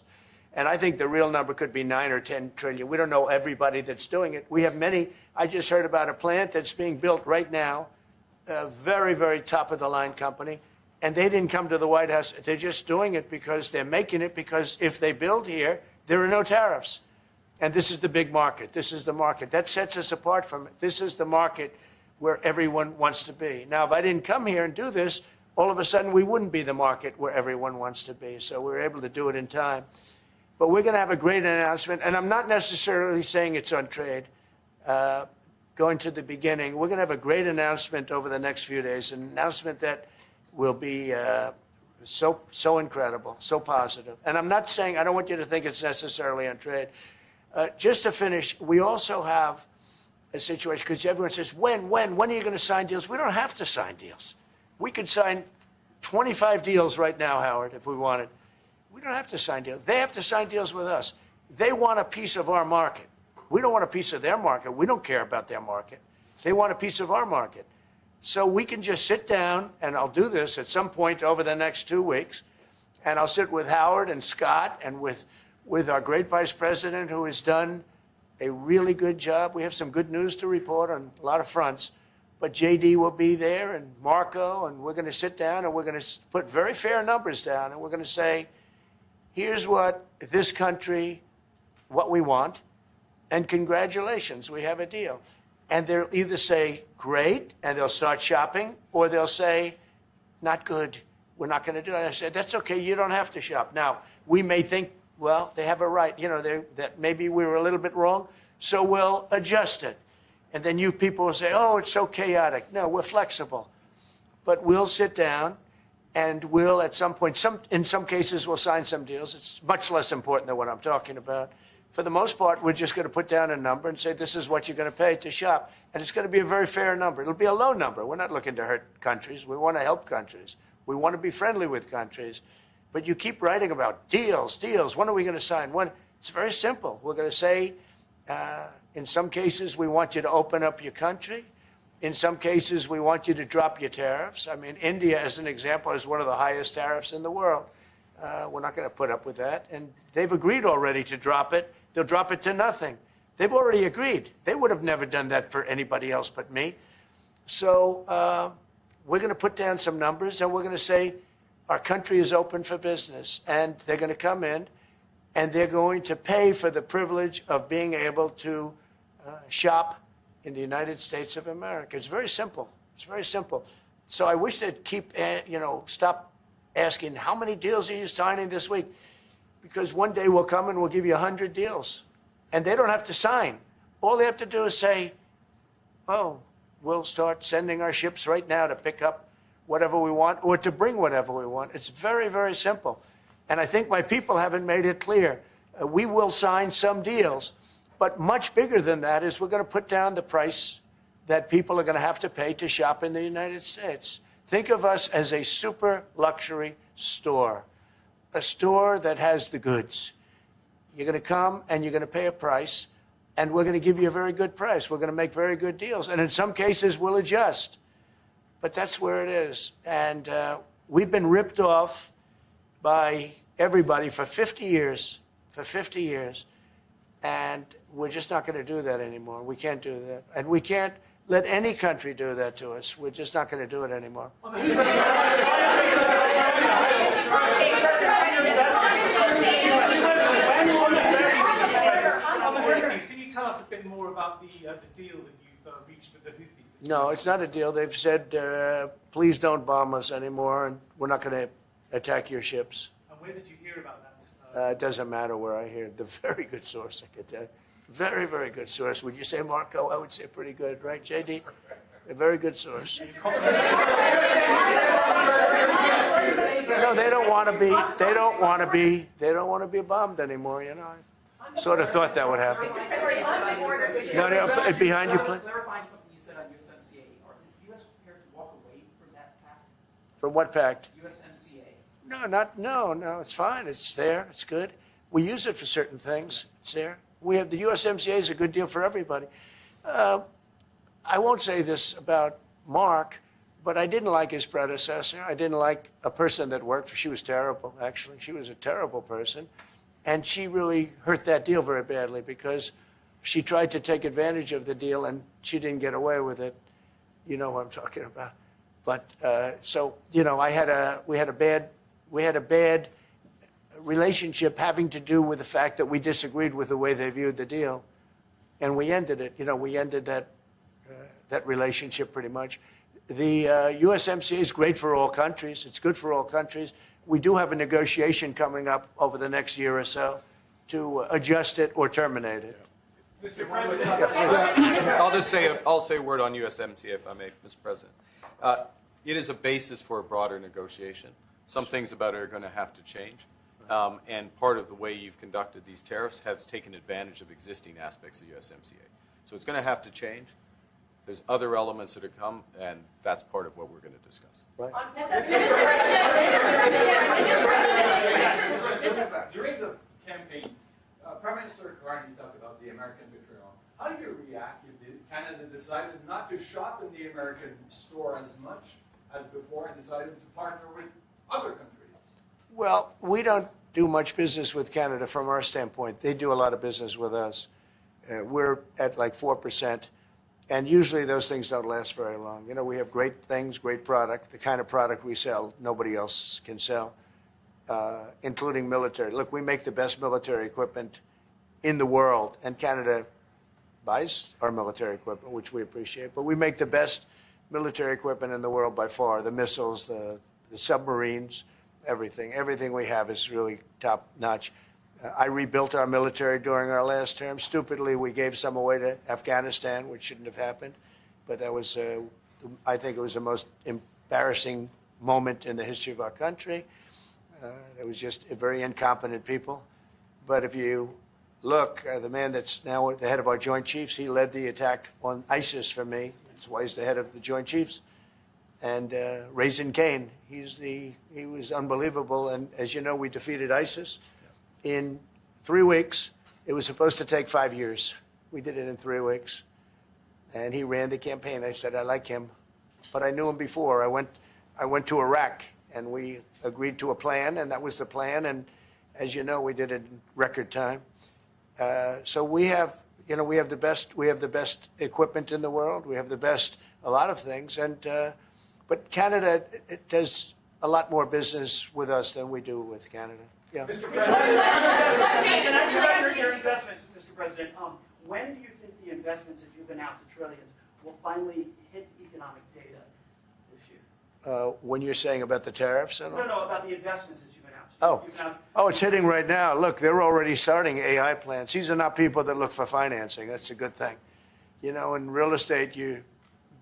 And I think the real number could be 9 or 10 trillion. We don't know everybody that's doing it. We have many. I just heard about a plant that's being built right now, a very, very top-of-the-line company, and they didn't come to the White House. They're just doing it because they're making it because if they build here, there are no tariffs. And this is the big market. This is the market. That sets us apart from it. This is the market where everyone wants to be. Now, if I didn't come here and do this, all of a sudden we wouldn't be the market where everyone wants to be. So we were able to do it in time. But we're going to have a great announcement. And I'm not necessarily saying it's on trade. Going to the beginning, we're going to have a great announcement over the next few days, an announcement that will be so incredible, so positive. And I'm not saying, I don't want you to think it's necessarily on trade. Just to finish, we also have a situation, because everyone says, when are you going to sign deals? We don't have to sign deals. We could sign 25 deals right now, Howard, if we wanted. We don't have to sign deals. They have to sign deals with us. They want a piece of our market. We don't want a piece of their market. We don't care about their market. They want a piece of our market. So we can just sit down, and I'll do this at some point over the next 2 weeks, and I'll sit with Howard and Scott and with our great vice president, who has done a really good job. We have some good news to report on a lot of fronts. But JD will be there, and Marco, and we're going to sit down, and we're going to put very fair numbers down, and we're going to say, here's what this country, what we want, and congratulations, we have a deal. And they'll either say, great, and they'll start shopping, or they'll say, not good, we're not going to do it. I said, that's okay, you don't have to shop. Now, we may think, well, they have a right, that maybe we were a little bit wrong, so we'll adjust it. And then you people will say, oh, it's so chaotic. No, we're flexible. But we'll sit down, and we'll, at some point, in some cases, we'll sign some deals. It's much less important than what I'm talking about. For the most part, we're just going to put down a number and say, this is what you're going to pay to shop. And it's going to be a very fair number. It'll be a low number. We're not looking to hurt countries. We want to help countries. We want to be friendly with countries. But you keep writing about deals. When are we going to sign? When? It's very simple. We're going to say, in some cases, we want you to open up your country. In some cases, we want you to drop your tariffs. I mean, India, as an example, has one of the highest tariffs in the world. We're not going to put up with that. And they've agreed already to drop it. They'll drop it to nothing. They've already agreed. They would have never done that for anybody else but me. So we're going to put down some numbers, and we're going to say our country is open for business. And they're going to come in, and they're going to pay for the privilege of being able to shop in the United States of America. It's very simple. It's very simple. So I wish they'd keep, stop asking, how many deals are you signing this week? Because one day we'll come and we'll give you 100 deals. And they don't have to sign. All they have to do is say, oh, we'll start sending our ships right now to pick up whatever we want or to bring whatever we want. It's very, very simple. And I think my people haven't made it clear. We will sign some deals, but much bigger than that is we're going to put down the price that people are going to have to pay to shop in the United States. Think of us as a super luxury store, a store that has the goods. You're going to come and you're going to pay a price, and we're going to give you a very good price. We're going to make very good deals. And in some cases, we'll adjust. But that's where it is. And we've been ripped off by everybody for 50 years, and we're just not going to do that anymore. We can't do that. And we can't let any country do that to us. We're just not going to do it anymore. Can you tell us a bit more about the deal that you've reached with the Houthis? No, it's not a deal. They've said, please don't bomb us anymore, and we're not going to attack your ships. And where did you hear about that? It doesn't matter where I hear it. The very good source, I could tell you. Very, very good source. Would you say, Marco? I would say pretty good, right, JD? A very good source. No, they don't want to be. They don't want to be. They don't want to be bombed anymore. You know, I sort of thought that would happen. No, behind you, please. Clarifying something you said on USMCA. Is the U.S. prepared to walk away from that pact? From what pact? USMCA. No. It's fine. It's there. It's good. We use it for certain things. It's there. We have the USMCA is a good deal for everybody. I won't say this about Mark, but I didn't like his predecessor. I didn't like a person that worked for. She was terrible, actually. She was a terrible person. And she really hurt that deal very badly because she tried to take advantage of the deal and she didn't get away with it. You know what I'm talking about. But so, you know, we had a bad relationship having to do with the fact that we disagreed with the way they viewed the deal. And we ended it. You know, we ended that relationship pretty much. The USMCA is great for all countries. It's good for all countries. We do have a negotiation coming up over the next year or so to adjust it or terminate it. Mr. President. I'll say a word on USMCA, if I may, Mr. President. It is a basis for a broader negotiation. Some things about it are going to have to change. And part of the way you've conducted these tariffs has taken advantage of existing aspects of USMCA. So it's going to have to change. There's other elements that are come, and that's part of what we're going to discuss. Right. During the campaign, Prime Minister Carney talked about the American betrayal. How do you react if Canada decided not to shop in the American store as much as before and decided to partner with other countries? Well, we don't do much business with Canada from our standpoint. They do a lot of business with us. We're at like 4%. And usually those things don't last very long. You know, we have great things, great product. The kind of product we sell, nobody else can sell, including military. Look, we make the best military equipment in the world, and Canada buys our military equipment, which we appreciate. But we make the best military equipment in the world by far, the missiles, the submarines, everything. Everything we have is really top-notch. I rebuilt our military during our last term. Stupidly, we gave some away to Afghanistan, which shouldn't have happened. But that was, I think it was the most embarrassing moment in the history of our country. It was just very incompetent people. But if you look, the man that's now the head of our Joint Chiefs, he led the attack on ISIS for me. That's why he's the head of the Joint Chiefs. And Raisin Kane, he was unbelievable. And as you know, we defeated ISIS. In 3 weeks. It was supposed to take 5 years. We did it in 3 weeks. And he ran the campaign. I said, I like him. But I knew him before. I went to Iraq, and we agreed to a plan, and that was the plan. And as you know, we did it in record time. So we have, we have the best equipment in the world. We have the best, a lot of things. But Canada, it does a lot more business with us than we do with Canada. Yeah. Mr. President, can I ask about your investments, Mr. President? When do you think the investments that you've announced, the trillions, will finally hit economic data this year? When you're saying about the tariffs and all? No, about the investments that you've announced. Oh, it's hitting right now. Look, they're already starting AI plants. These are not people that look for financing. That's a good thing. In real estate, you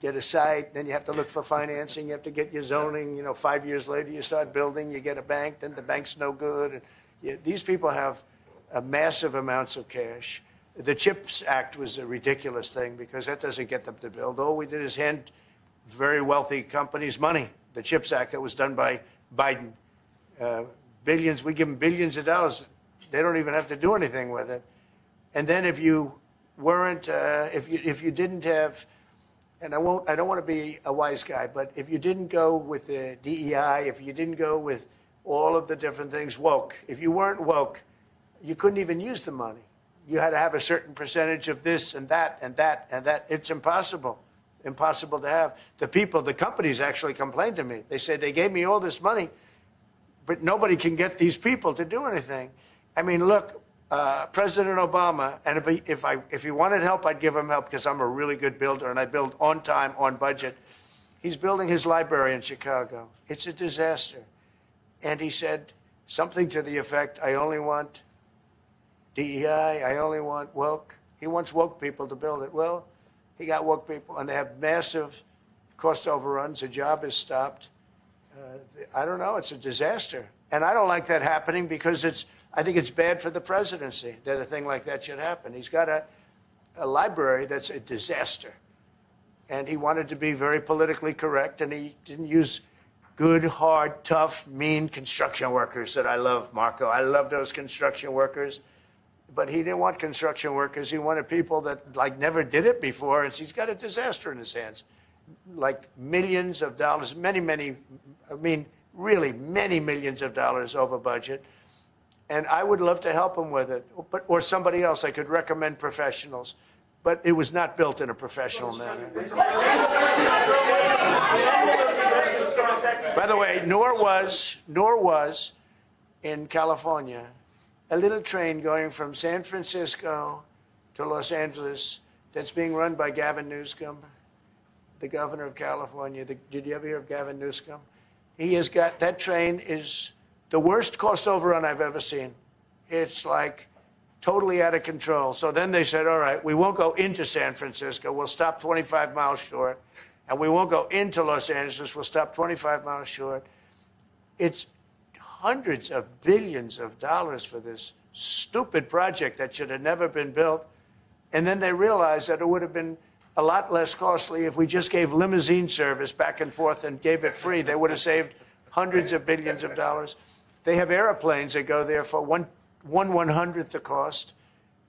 get a site, then you have to look for financing. You have to get your zoning. 5 years later, you start building. You get a bank, then the bank's no good. These people have massive amounts of cash. The CHIPS Act was a ridiculous thing because that doesn't get them to build. All we did is hand very wealthy companies money. The CHIPS Act that was done by Biden. Billions, we give them billions of dollars. They don't even have to do anything with it. And then if you weren't, if you didn't have, and I don't want to be a wise guy, but if you didn't go with the DEI, if you didn't go with all of the different things, woke, if you weren't woke, you couldn't even use the money. You had to have a certain percentage of this and that and that and that. It's impossible to have. The companies actually complained to me. They say they gave me all this money, but nobody can get these people to do anything. I mean, look, President Obama, and if he wanted help, I'd give him help because I'm a really good builder and I build on time, on budget. He's building his library in Chicago. It's a disaster. And he said something to the effect, I only want DEI, I only want woke. He wants woke people to build it. Well, he got woke people, and they have massive cost overruns. The job is stopped. I don't know. It's a disaster. And I don't like that happening because I think it's bad for the presidency that a thing like that should happen. He's got a library that's a disaster. And he wanted to be very politically correct, and he didn't use good, hard, tough, mean construction workers that I love, Marco. I love those construction workers. But he didn't want construction workers. He wanted people that never did it before. And he's got a disaster in his hands, like millions of dollars, really many millions of dollars over budget. And I would love to help him with it, or somebody else. I could recommend professionals, but it was not built in a professional manner. By the way, nor was in California a little train going from San Francisco to Los Angeles that's being run by Gavin Newsom, the governor of California. Did you ever hear of Gavin Newsom? He has got, that train is the worst cost overrun I've ever seen. It's like totally out of control. So then they said, all right, we won't go into San Francisco. We'll stop 25 miles short. And we won't go into Los Angeles. We'll stop 25 miles short. It's hundreds of billions of dollars for this stupid project that should have never been built. And then they realized that it would have been a lot less costly if we just gave limousine service back and forth and gave it free. They would have saved hundreds of billions of dollars. They have airplanes that go there for one 1/100th the cost.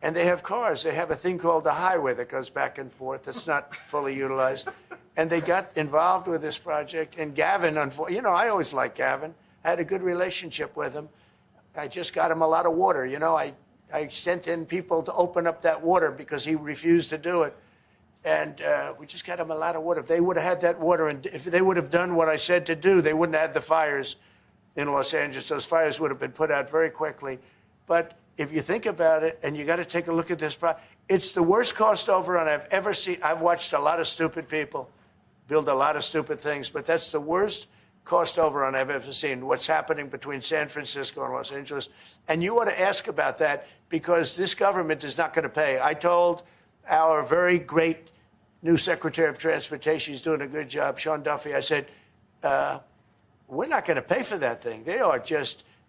And they have cars. They have a thing called the highway that goes back and forth that's not fully utilized. And they got involved with this project. And Gavin, I always liked Gavin. I had a good relationship with him. I just got him a lot of water. I sent in people to open up that water because he refused to do it. And we just got him a lot of water. If they would have had that water, and if they would have done what I said to do, they wouldn't have had the fires in Los Angeles. Those fires would have been put out very quickly. But if you think about it, and you got to take a look at this, it's the worst cost overrun I've ever seen. I've watched a lot of stupid people build a lot of stupid things, but that's the worst cost overrun I've ever seen, what's happening between San Francisco and Los Angeles. And you ought to ask about that because this government is not going to pay. I told our very great new Secretary of Transportation, he's doing a good job, Sean Duffy, I said, we're not going to pay for that thing.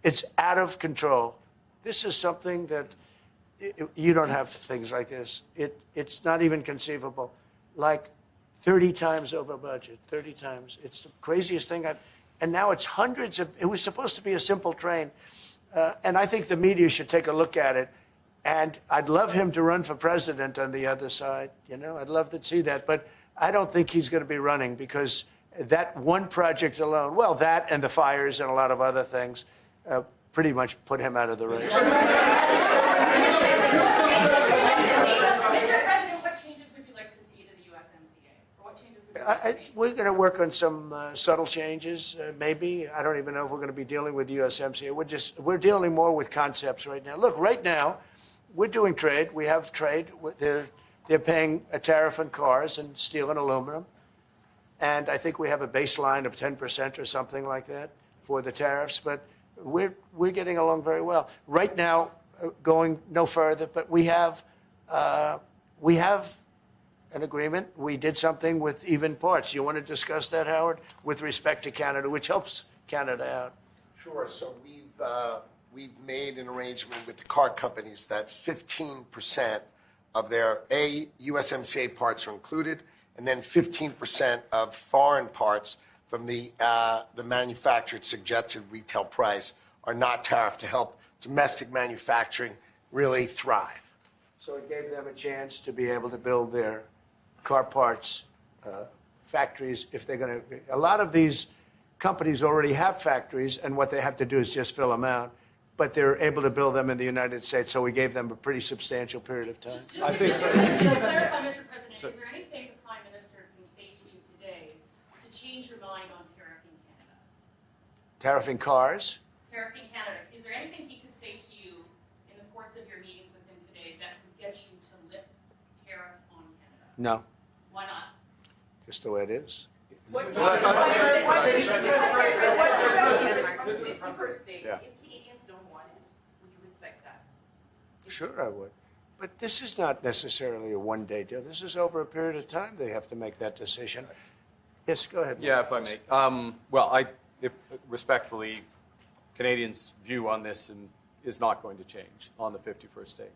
It's out of control. This is something that you don't have things like this. It's not even conceivable. Like 30 times over budget, 30 times. It's the craziest thing and now it's hundreds of, it was supposed to be a simple train. And I think the media should take a look at it. And I'd love him to run for president on the other side. I'd love to see that. But I don't think he's going to be running because that one project alone, well, that and the fires and a lot of other things, pretty much put him out of the race. President, what changes would you like to see to the USMCA? Or what changes would you like to see? We're going to work on some subtle changes, maybe. I don't even know if we're going to be dealing with USMCA. We're dealing more with concepts right now. Look, right now, we're doing trade. We have trade. They're paying a tariff on cars and steel and aluminum. And I think we have a baseline of 10% or something like that for the tariffs. But we're getting along very well. Right now, going no further, but we have an agreement. We did something with even parts. You want to discuss that, Howard, with respect to Canada, which helps Canada out? Sure. So we've made an arrangement with the car companies that 15% of their USMCA parts are included, and then 15% of foreign parts from the manufactured suggested retail price are not tariffed to help domestic manufacturing really thrive. So it gave them a chance to be able to build their car parts factories if they're going to. A lot of these companies already have factories, and what they have to do is just fill them out. But they're able to build them in the United States, so we gave them a pretty substantial period of time. Just to clarify, Mr. President, is there anything the Prime Minister can say to you today to change your mind on tariffing Canada? Tariffing cars? Tariffing Canada. Is there anything he could say to you in the course of your meetings with him today that would get you to lift tariffs on Canada? No. Why not? Just the way it is. What's your first state? Yeah. If Canadians don't want it, would you respect that? Sure, I would. But this is not necessarily a one-day deal. This is over a period of time they have to make that decision. Yes, go ahead. Yeah, if I may. Respectfully, Canadians' view on this is not going to change on the 51st state.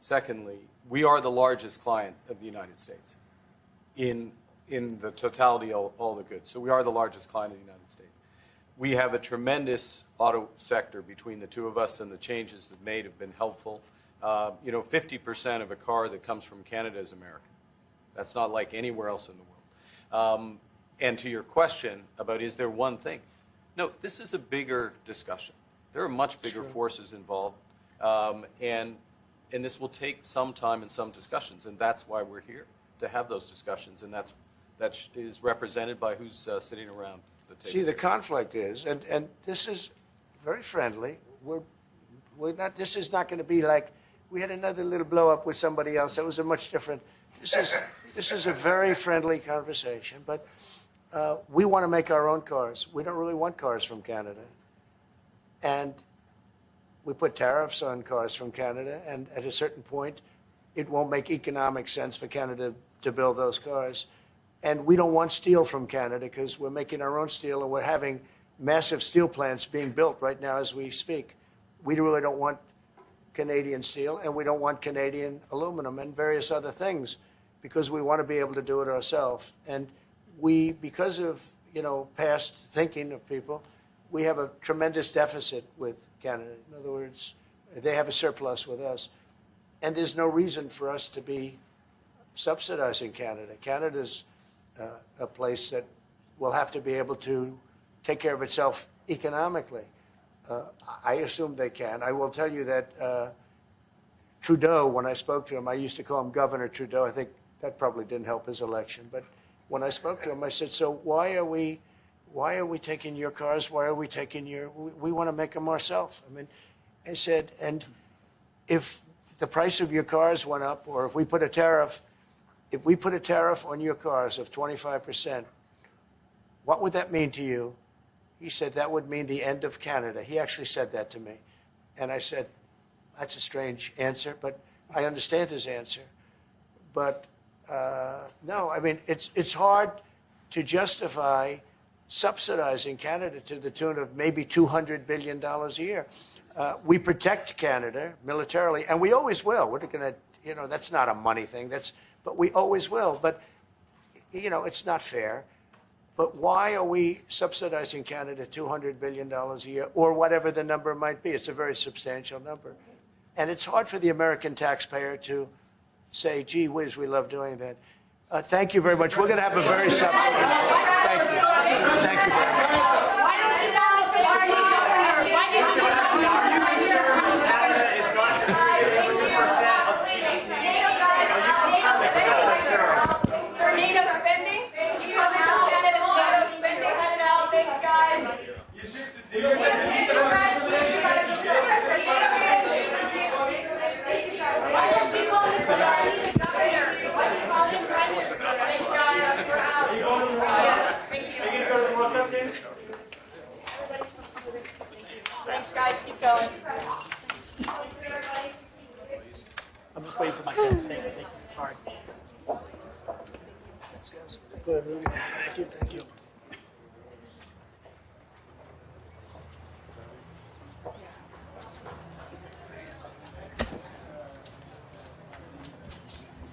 Secondly, we are the largest client of the United States in the totality of all the goods. So we are the largest client of the United States. We have a tremendous auto sector between the two of us, and the changes that made have been helpful. 50% of a car that comes from Canada is American. That's not like anywhere else in the world. And to your question about is there one thing? No, this is a bigger discussion. There are much bigger forces involved, and this will take some time and some discussions, and that's why we're here, to have those discussions, and that is represented by who's sitting around the table. See, the conflict is, and this is very friendly. We're not. This is not going to be like we had another little blow up with somebody else. That was a much different. This is a very friendly conversation, but we want to make our own cars. We don't really want cars from Canada, and we put tariffs on cars from Canada, and at a certain point, it won't make economic sense for Canada to build those cars. And we don't want steel from Canada because we're making our own steel, and we're having massive steel plants being built right now as we speak. We really don't want Canadian steel, and we don't want Canadian aluminum and various other things because we want to be able to do it ourselves. And we, because of past thinking of people, we have a tremendous deficit with Canada. In other words, they have a surplus with us. And there's no reason for us to be subsidizing Canada. Canada's a place that will have to be able to take care of itself economically. I assume they can. I will tell you that Trudeau, when I spoke to him, I used to call him Governor Trudeau. I think that probably didn't help his election. But when I spoke to him, I said, so why are we taking your cars? Why are we taking we want to make them ourselves. I mean, I said, and if the price of your cars went up, or if we put a tariff on your cars of 25%, what would that mean to you? He said, that would mean the end of Canada. He actually said that to me. And I said, that's a strange answer, but I understand his answer. But no, I mean, it's hard to justify subsidizing Canada to the tune of maybe $200 billion a year. We protect Canada militarily, and we always will. We're going to, that's not a money thing. But we always will. But, it's not fair. But why are we subsidizing Canada $200 billion a year, or whatever the number might be? It's a very substantial number. And it's hard for the American taxpayer to say, gee whiz, we love doing that. Thank you very much. We're going to have a very subsidized. Thank you. Thank you very much. Why don't you Thanks, guys. Keep going. I'm just waiting for my pen. Thank you. Sorry. Thanks, guys. Thank you. Thank you.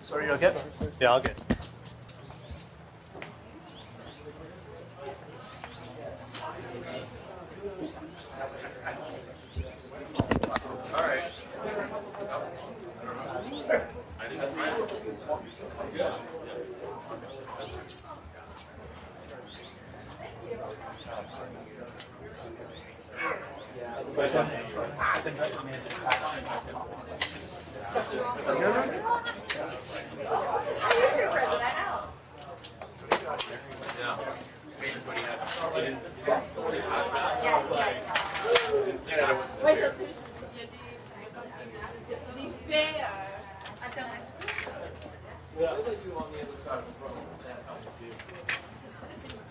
Sorry, you okay? Yeah, all good. All right. I think that's right. Yeah.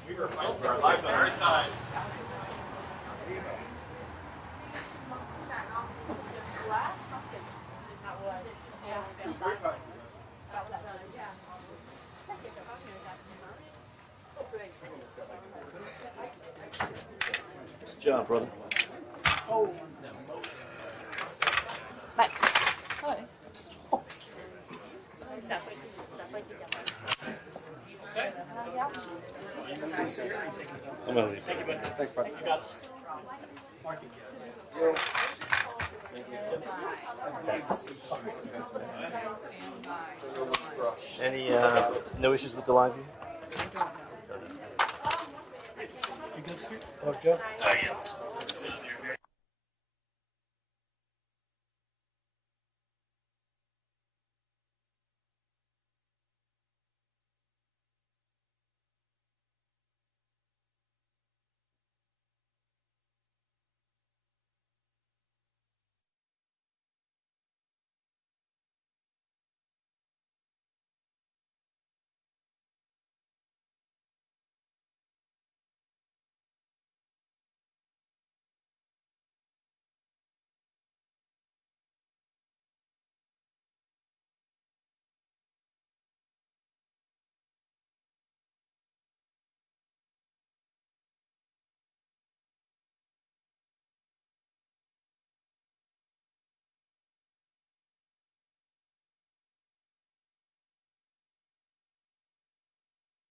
We were fighting for our lives on our side. Good job, brother. Oh. Bye. Hi. Exactly. I'm gonna leave. Thanks, bud. You got it. Mark it. Any no issues with the live view? You good, Scoot? Oh, Joe? Yeah.